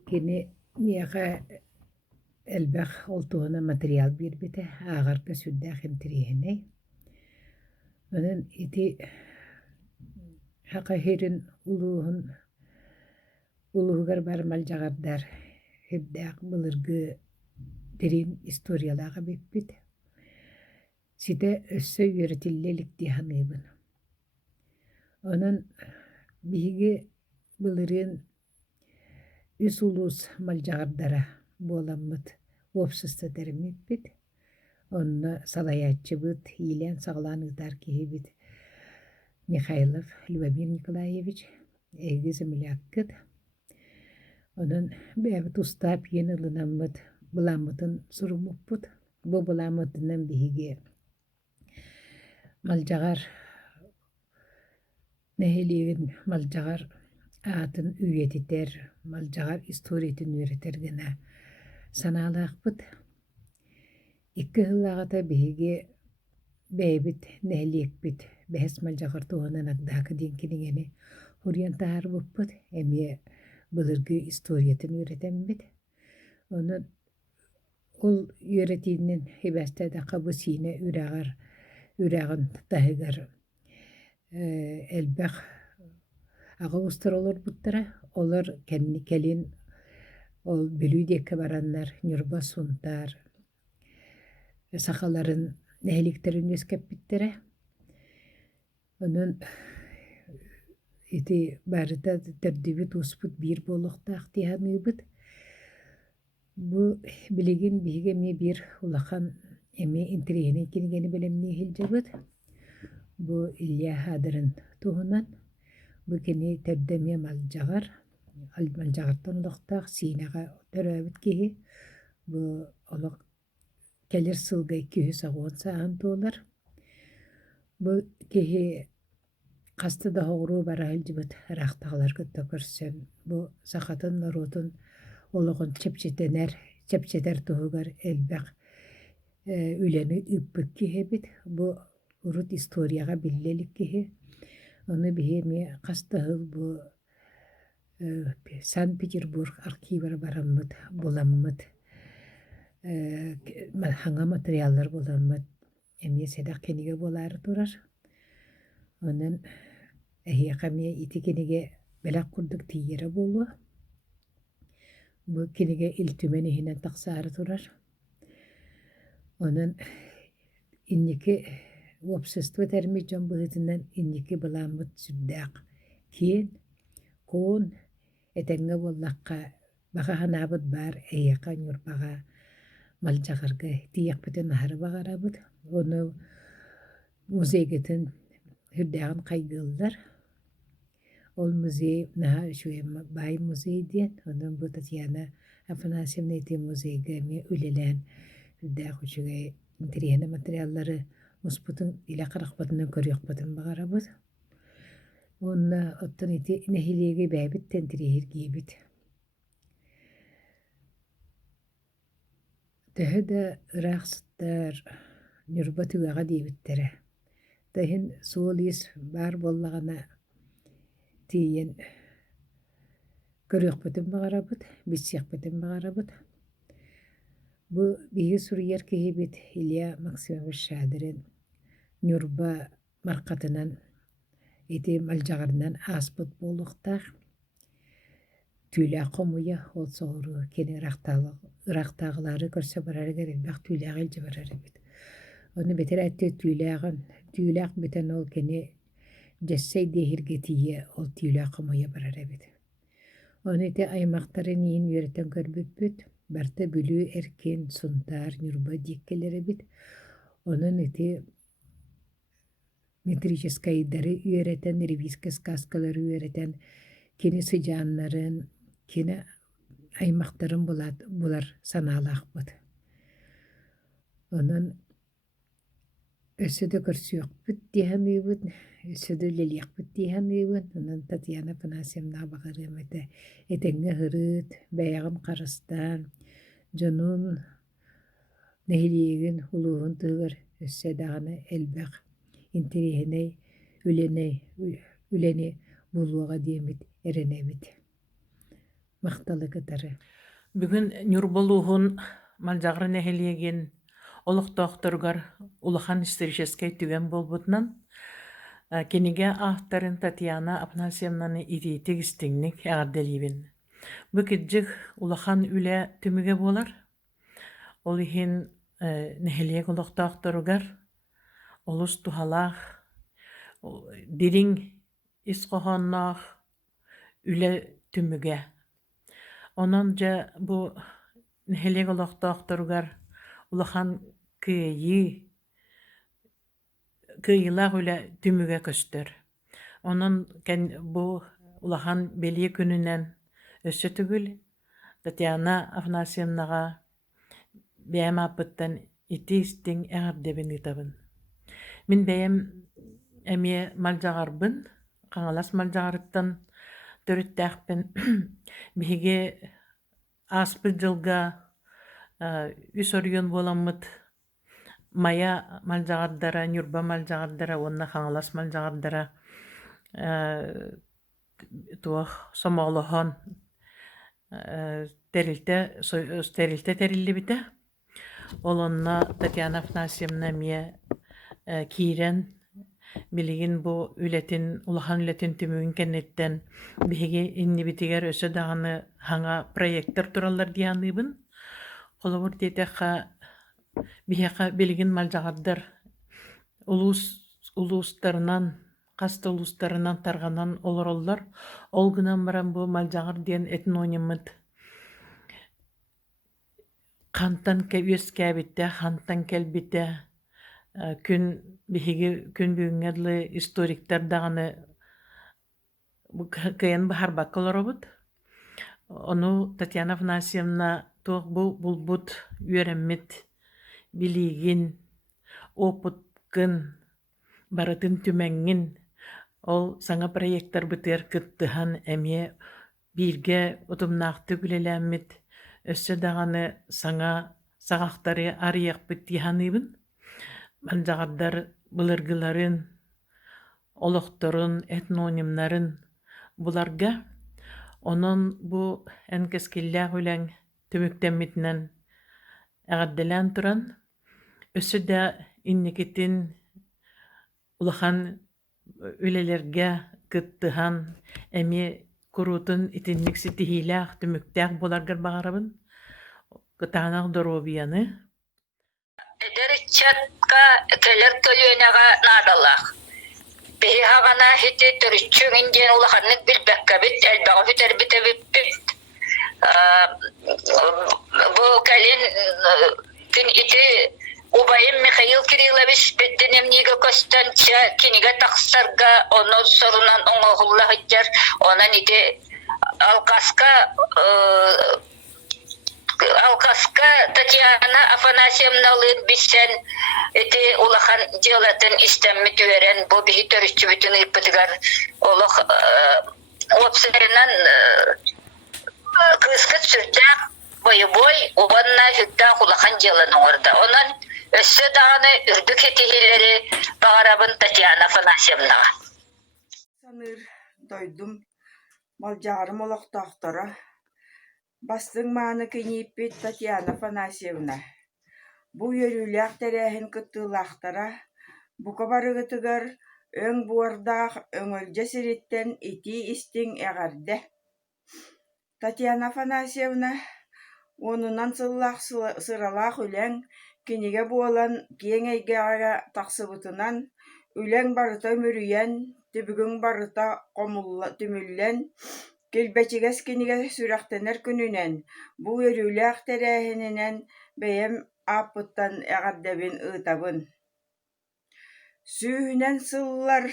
Kini miyaqa elbaq oltuğuna material bir bite ağarqa süddaq intirihine. Onun iti haqa herin uluğugar barmal jağardar hiddaq bılırgı derin istoriyalağa beppit. Side össö yöretillelik dihanıbın. Onun bihi bılırın üs ulus malcağardara bolamıt opsısta derimit bit. Onu salayatçı bit, hilen sağlanıdar ki bit. Mikhailov Lyubomir Nikolaevich egiz milakkıd. Onun bebit ustap yenilınamıt bulamıtın surumup bit. Bu bulamıtından bihigi malcağar Neheliğin malcağar atın üyetidir, malcağar istoriyetin öğretir gene sanalaq bit. İki hıllağıta bihigi beybit neheliğik bit. Behes malcağar tuğanan akdaki dinkinigeni huryan tahar bupbit. Emiye bılırgı istoriyetin öğreten bit. Onun ol öğretinin hibastada qabı sine ürağın tahıgar elbaq ağustar olur buttara. Olur kelin ol bülüydeki baranlar, nürba suntar, sakaların neheliklerin öskep bittere. Onun iti barıda terdibit usput bir boluqta aqtihanı bit. Bu bilgin biге mi bir ulakan emi intrihini kinigeni bilemni hiljabıt. Bu İlya Hadır'ın tuğunan. Bu kini tebdemiye malcagar. Malcagartan ulaqtaq sinaga töröbüt kihi. Bu olaq kelir sılgay kihi sağuan sağan tuğular. Bu kihi qastı da hoğru bara hiljabıt raqtağlar gıtta körsen. Bu saqatın narutun Oloğun çepçeter tuğugar elbaq üleni üppük kihi bit. Bu urut istoriyaga billelik kihi. Onu bihemi qastahıl bu San Petersburg arkivara baramıt, bulamıt. Hanga materiallar bulamıt. Emi sedak kenige bolar turar. Onun ehiye kamiye iti kenige belak kurduk tiyere bolu. Bu kenige iltümeni hine taksarı turar. Onun inniki obsestu termicon buhitinden inniki bulamıt sübdak. Kiin, kuun, etenge bollakka baga hanabıt bar eyaka nyurbaga malcagarga tiyak biten naharı bagarabıt. Onu muzeygetin hüddağın kaygıllar. Ol muzey naha şuya bay muzey diyen. Onun bu Tatyana Afanasiyevna eti muzeyge mi ülelen hüddağ uçuga intriyene materyalları musputun ila qarakbatından körüyakbatın bagarabıt. Onna ottan iti nehiliyege bäbit tentirihir giyibit. Töhü de ıraqsıttar nürba tügaga diyibittere. Töhün suulis bar bollagana tiyen körüyakbatın bagarabıt, bitsiyakbatın bagarabıt. Bu bihi Suriyer kihibit İlya Maksimovich Şadir'in nürba markatınan iti malcagarından aspıt boluqtaq. Tüyle qomuya ol soğuru keni ıraqtağıları körse bararı gerilbaq tüyle ağılcı bararı bit. Onu beter etti tüyle biten ol keni cessey dehirgetiye ol tüyle qomuya bararı bit. Onu iti aymaqtары niyin yöreten körbüt barta bülü erken suntar nürba dikkeleri bit. Onun iti metrическайдары üyereten, revizka skaskaları üyereten, kini sıcanların, kini aymaqtарын bular sanalaq bud. Onun ösüdü körsüyok büt dihemi bud, ösüdü leliyak büt dihemi bud. Onun Tatyana Afanasiyevna bağırım etenge hırıt, bəyağım qarıstan, jonun nehiliyegin huluğun tığır, ösüdağını elbaq. İntirihine üleni buluğa diyemit erenemit. Maqtalı kıtarı. Бүгүн Нюрболуһун малжагыр нехелиеген олуқтоохторгар улахан исторический түген болбутунан кениге ахтарын Татьяна Афанасьевнаны итиитик истиңник эгерделибин. Бу киджик улахан үле түмүге болар. Ол ихин нехелиег олуқтоохторгар олус тухалах дириң исқохоннох үле түмүге. Онон жа бу нехелег олохтоохторугар улахан кыйылах үле түмүге көстөр. Онон бу улахан белие күнүнен өссө түгүл Татьяна Афанасьевнага бэм апыттан ити истиң эгердебин ытабын. Мин бэйэм эмие малжагарбын, қаңалас малжагарыттан төрүттээхпин. Биһиге аспы жылга үс орыйон боламмыт мая малжагардара, нюрба малжагардара, онна қаңалас малжагардара туох сомоолохон терилте териллибите. Олонна Татьяна Афанасьевна мие киирен билигин бу үлетин улахан үлетин түмүгүн кеннеттен биһиги иннибитигер өсө даганы хаңа проекттер тураллар дияныбын. Холобур детеха биһига билигин малжагардар улустарынан каста улустарынан тарганан олороллар олгунан баран бу малжагар диен этнонимыт хантан үөс кэбитте, хантан келбите, күн биһиги күн бүгүнгәдлы историктер даганы кыйын бахарбак олоробут. Ону Татьяна Афанасьевна туох булбут үөрэммит билигин, опуткын, барытын түмәңгин, ол саңа проекттар бытыр кыттыхан эмие бирге утумнаахты күлеләммит, өссө даганы саңа сағақтары арыяқпыт тиһаныбын, манжағардар былыргыларын, олохторун, этнонимнарын буларга, онон бу энкескиллээх үлэң түмүктэммитинэн äҕэддэлээн туран, өссө да инникитин улахан үлэлэргэ кыттыхан эми курутун итинник ситиһиилээх түмүктээх буларгар баҕарабын, кытаанах доробияны. Эдерчатка келер көлүөнэҕэ наадалаах. Биһи хаҕана хити төрүччүҥин диэн улаханнык билбэккэбит, элбэҕэ бүтэрбитэбиппит. Бу кэлин кин ити Убайым Михаил Кириллович беттенемниге көстөнчө киниге тахсарга оно сорунан оңоһуллахыджар, онан ити Алкаска Татьяна Афанасьевна лын биссен эти улахан делатын истемми түверен бу бихи төрүччүбүтүн ыйппытыгар олох опсеринан кыскыт сүртәк бойы-бой убанна хүттәк улахан делан оңорда. Онан өссө дағаны үрдүк хетихилери бағарабын Татьяна Афанасьевнаға. Саныр дойдум малжарым олоқтақтара. Бастың мааны кенейіппет Татьяна Афанасьевна. Бу өрүләк тәрәһин кыттылақтара, бука барыгытыгар өң буардақ өңөлжә сиреттен ити истиң әғарды. Татьяна Афанасьевна онунан сыралақ үләң киниге буолан киең әйгәгә тақсыбытынан үләң барыта мөрүйән, түбігің барыта қомулла түмүллән, келбәчигәс киниге сүрәхтенер күнүнән, бу өрүләк тәрәһиненән бәйем апыттан әғардәбин ытабын. Сүүһүнән сыллар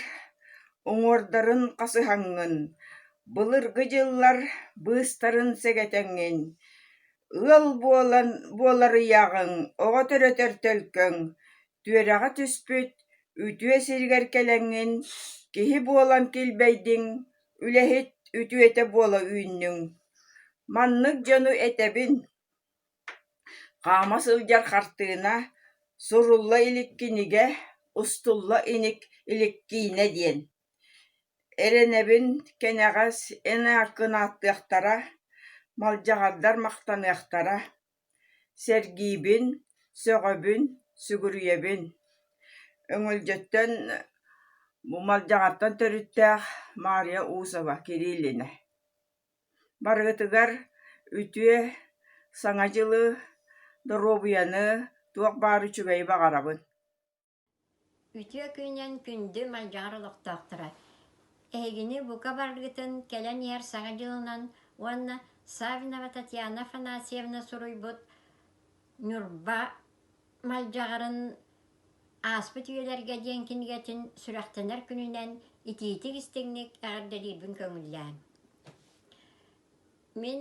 оңордарын қасыһаңын, былыргы жыллар быстарын сәгәтәңін, ыл буолары яғың, оға төрөтөр төлкөң, түөрэҕэ түспүт, үтүө сиргэр кэлэҥҥин, киһи буолан килбэйдиҥ, үлэһит үтүөтэ буола үүннүҥ. Маннык дьону этэбин, хаама сылдьар хартыына, сурулла иликкинигэ, устулла иник иликкиинэ диэн. Эрэнэбин кэнэҕэс энааккынааттыахтара, малдьаҕардар махтаныахтара, сэргиибин, сөҕөбүн, сүгүрүйэбин. Өҥөлдьөттөн бу малдьаҕартан төрүттээх Мария Усова Кириллина. Барыгытыгар үтүө саҥа дьылы доробуяны туох баары үчүгэй баҕарабын. Үтүө күнен күндү малдьаҕар олохтоохтара. Эгини бука баргытын келен ер саҥа дьылынан уонна Савинова Татьяна Афанасьевна суруйбут Нюрба малдьаҕарын ааспыт үөлэргэ диэн кинигэтин сүрэхтэнэр күнүнэн итиитик истиңник äҕэрдэлиирбин көҥүллээн. Мин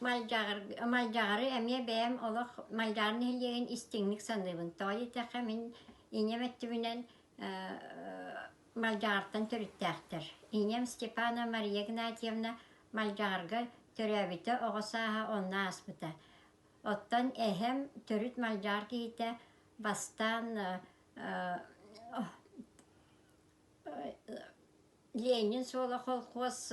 малдьаҕары эмиэ бэйэм олох малдьаарын иһиллиэгин истиңник саныыбын. Тоҕо итэхэ мин инэм малдьаҕартан төрүттээхтэр. Инэм Степана Мария Игнатьевна малдьаҕарга төрөбүтэ оҕосааһа онна ааспыта. Оттон эһэм төрүт малдьаҕар киһитэ бастан Ленин суола колхоз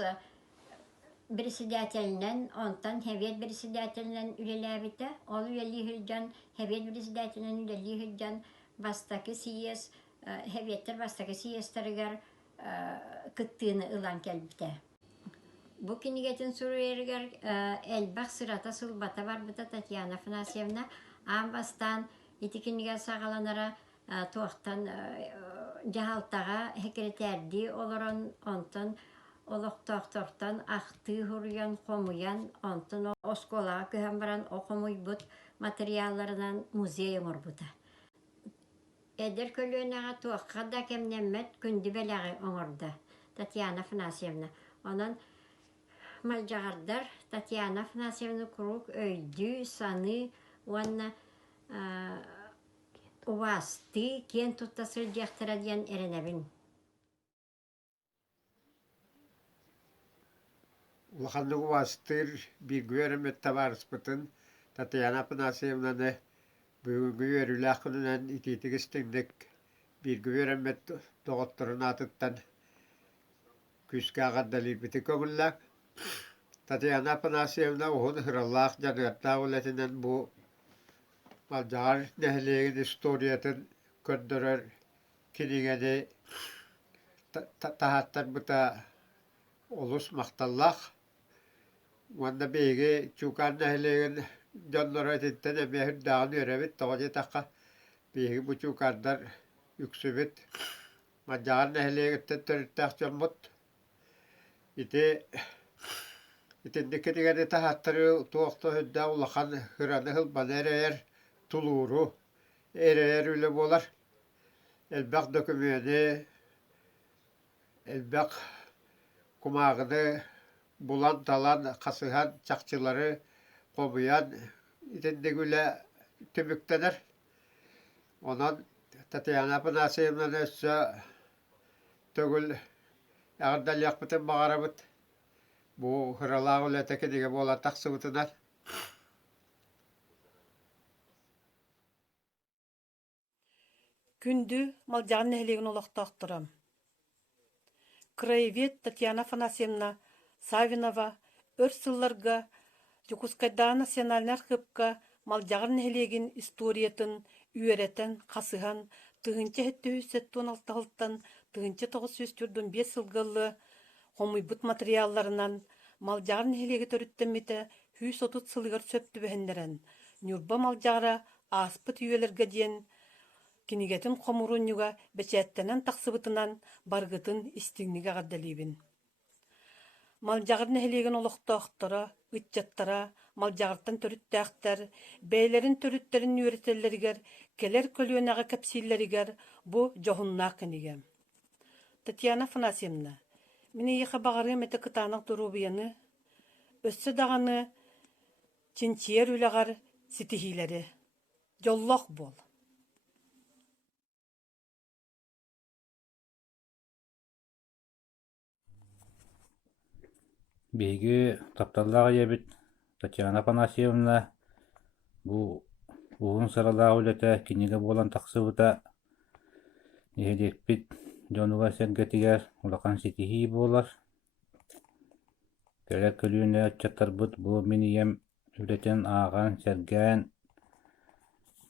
председателинен, онтан хевет председателинен үлелээбите, ол үлелиһилдьан, хевет председателинен үлелиһилдьан бастакы сиес, хеветтер бастакы сиестеригер кыттыыны ылан келбите. Бу кинигетин суруеригер элбах сырата сылбата барбыта Татьяна Афанасьевна, аан бастан ити киниге сагаланара туохтан жаалтага секретарди олорон, онтон олохтоохтортон ахты хуруян, хомуян, онтон Оскола көһөн баран окумуйбут материалларынан музей оңорбута. Эдер көлүөнага туакка да кемнеммет күндү беляғы оңорда. Татьяна Афанасьевна. Онан малжагардар Татьяна Афанасьевна круг өйдү, саны, уанна увасты, кен туттасыр дияқтыра диен эренебин. Улаханны увастыр bir göremette varıspıtın Татьяна Афанасьевнаны бүгүнгү өрүләкүнүнөн ититигистиңдик bir göremmet доғоттырын атыттан күскә гаддалибити көңүлләк. Татьяна Афанасьевна уһун хыраллах жаныаттаа улетинен бу малжар нәһлеген историятын көндөрөр кинигени тахаттан бута олус макталлах. Ванда беге чукан нәһлеген жоннора титтен эме хүрдагын өребит тоҕо таққа беге бу чукандар үксүбит малжар нәһлегеттен төрүттәк жоммут. Итинниккенигени тахаттары туохто хүрдаа улахан хыраны хылбан эрээр тулууру эрээр үле болар. Элбак докумени элбак кумагыны булан талан касыхан чакчылары кобуян итинник үле түмүктенер. Онан Татьяна Афанасьевна өссө төгүл ягардалыакпытын багарабыт. Бу хыралаа үлете кенеге бола таксыбытынан. Күндү малжагын нәһлеген олохтоохтором. Краевед Татьяна Афанасьевна Савинова өр сылларга Жукускайда национальный архивка малжагын нәһлеген историятын үйрәтен касыхан тыгынча 716-тан тыгынча 945 сылгылы хомуйбут материалларынан малжагын нәһлеге төрүттемите 130 сылыгар сөптүбэһеннерен Нюрба малжагара аспыт үйелерге диен кинигетин хомурунюга бечеттенен таксыбытынан баргытын истигниге гаддалибин. Малжагыр нәһлеген олохтоохтора, ытчаттара, малжагыртан төрүттээхтер, бэйлерин төрүттерин үйрөтеллеригер, келер көлүөнага кепсиллеригер бу жохуннаак киниге. Татьяна Афанасьевна, мини еха багарым эте кытаанак дурубияны, өссө даганы чинчиер үлегар ситихилери. Жоллох бол. Беги тапталлага ебит Татьяна Афанасьевна бу уун саралаа үлете киниге болан таксыбыта нехедекпит жонуга сергетигер улакан ситихи болар. Келер көлүүнө чаттарбыт бу минием үлетен ааган серген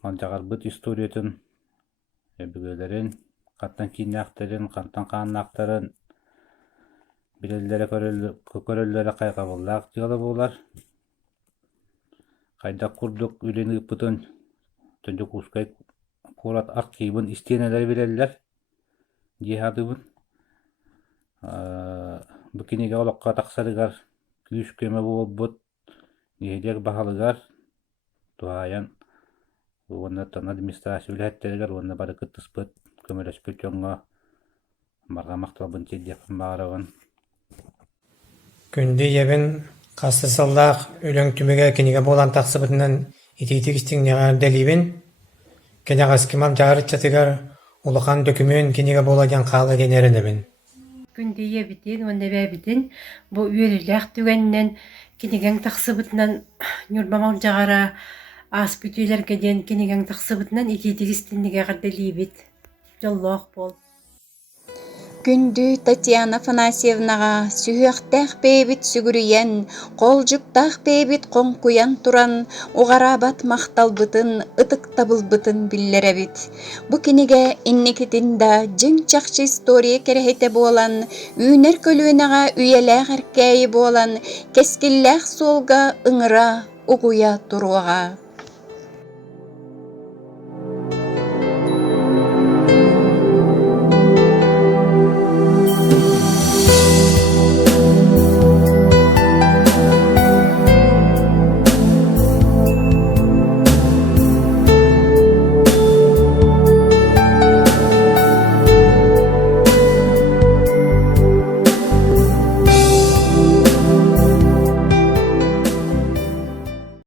малжагарбыт историятын эбигелерин каттан киняактарын кантан кааннаактарын билеллere köröllere kaygabıllak diyalı bolar. Kaydak kurduk üleni ıpıtın tönce kuskay kurat arkibin isteyeneleri bilirler. Cihadıbın. Bu kinige olakka taksarıgar küs köme boğubut nehedek bahalıgar duayan Onda tan administrasiya biletterigar onda barıkıt tıspıt kömeleşpet jonga marga maktabın çediyakın bağırağın. Күнді ебін қасысыллақ өлің түміге кенеге болан тақсыбытынан итетік істіңнеғар дәлейбін. Кене қаскимам жағыры чатығар улақан дөкімен кенеге боладен қалы денерінебін. Күнді ебітін, онда бәбітін, бұл үйеліләқ түгеннен кенеген тақсыбытынан нүрбамал жағара ас бүтүйлерге ден кенеген тақсыбытынан итетік істіңнеғар дәлейбіт. Жоллоқ бол. Күндү Татьяна Афанасьевнаға сүйөқтәқ бейбіт сүгіріен, қолжықтақ бейбіт қонқуян туран, оғарабат мақталбытын, ытық табылбытын біллеребіт. Бұ кенеге иннекетінда жың чақчы история керехете болан, үйнер көлуінаға үйеләғ әркәйі болан, кескілләқ солға ыңыра ұғуя тұруға.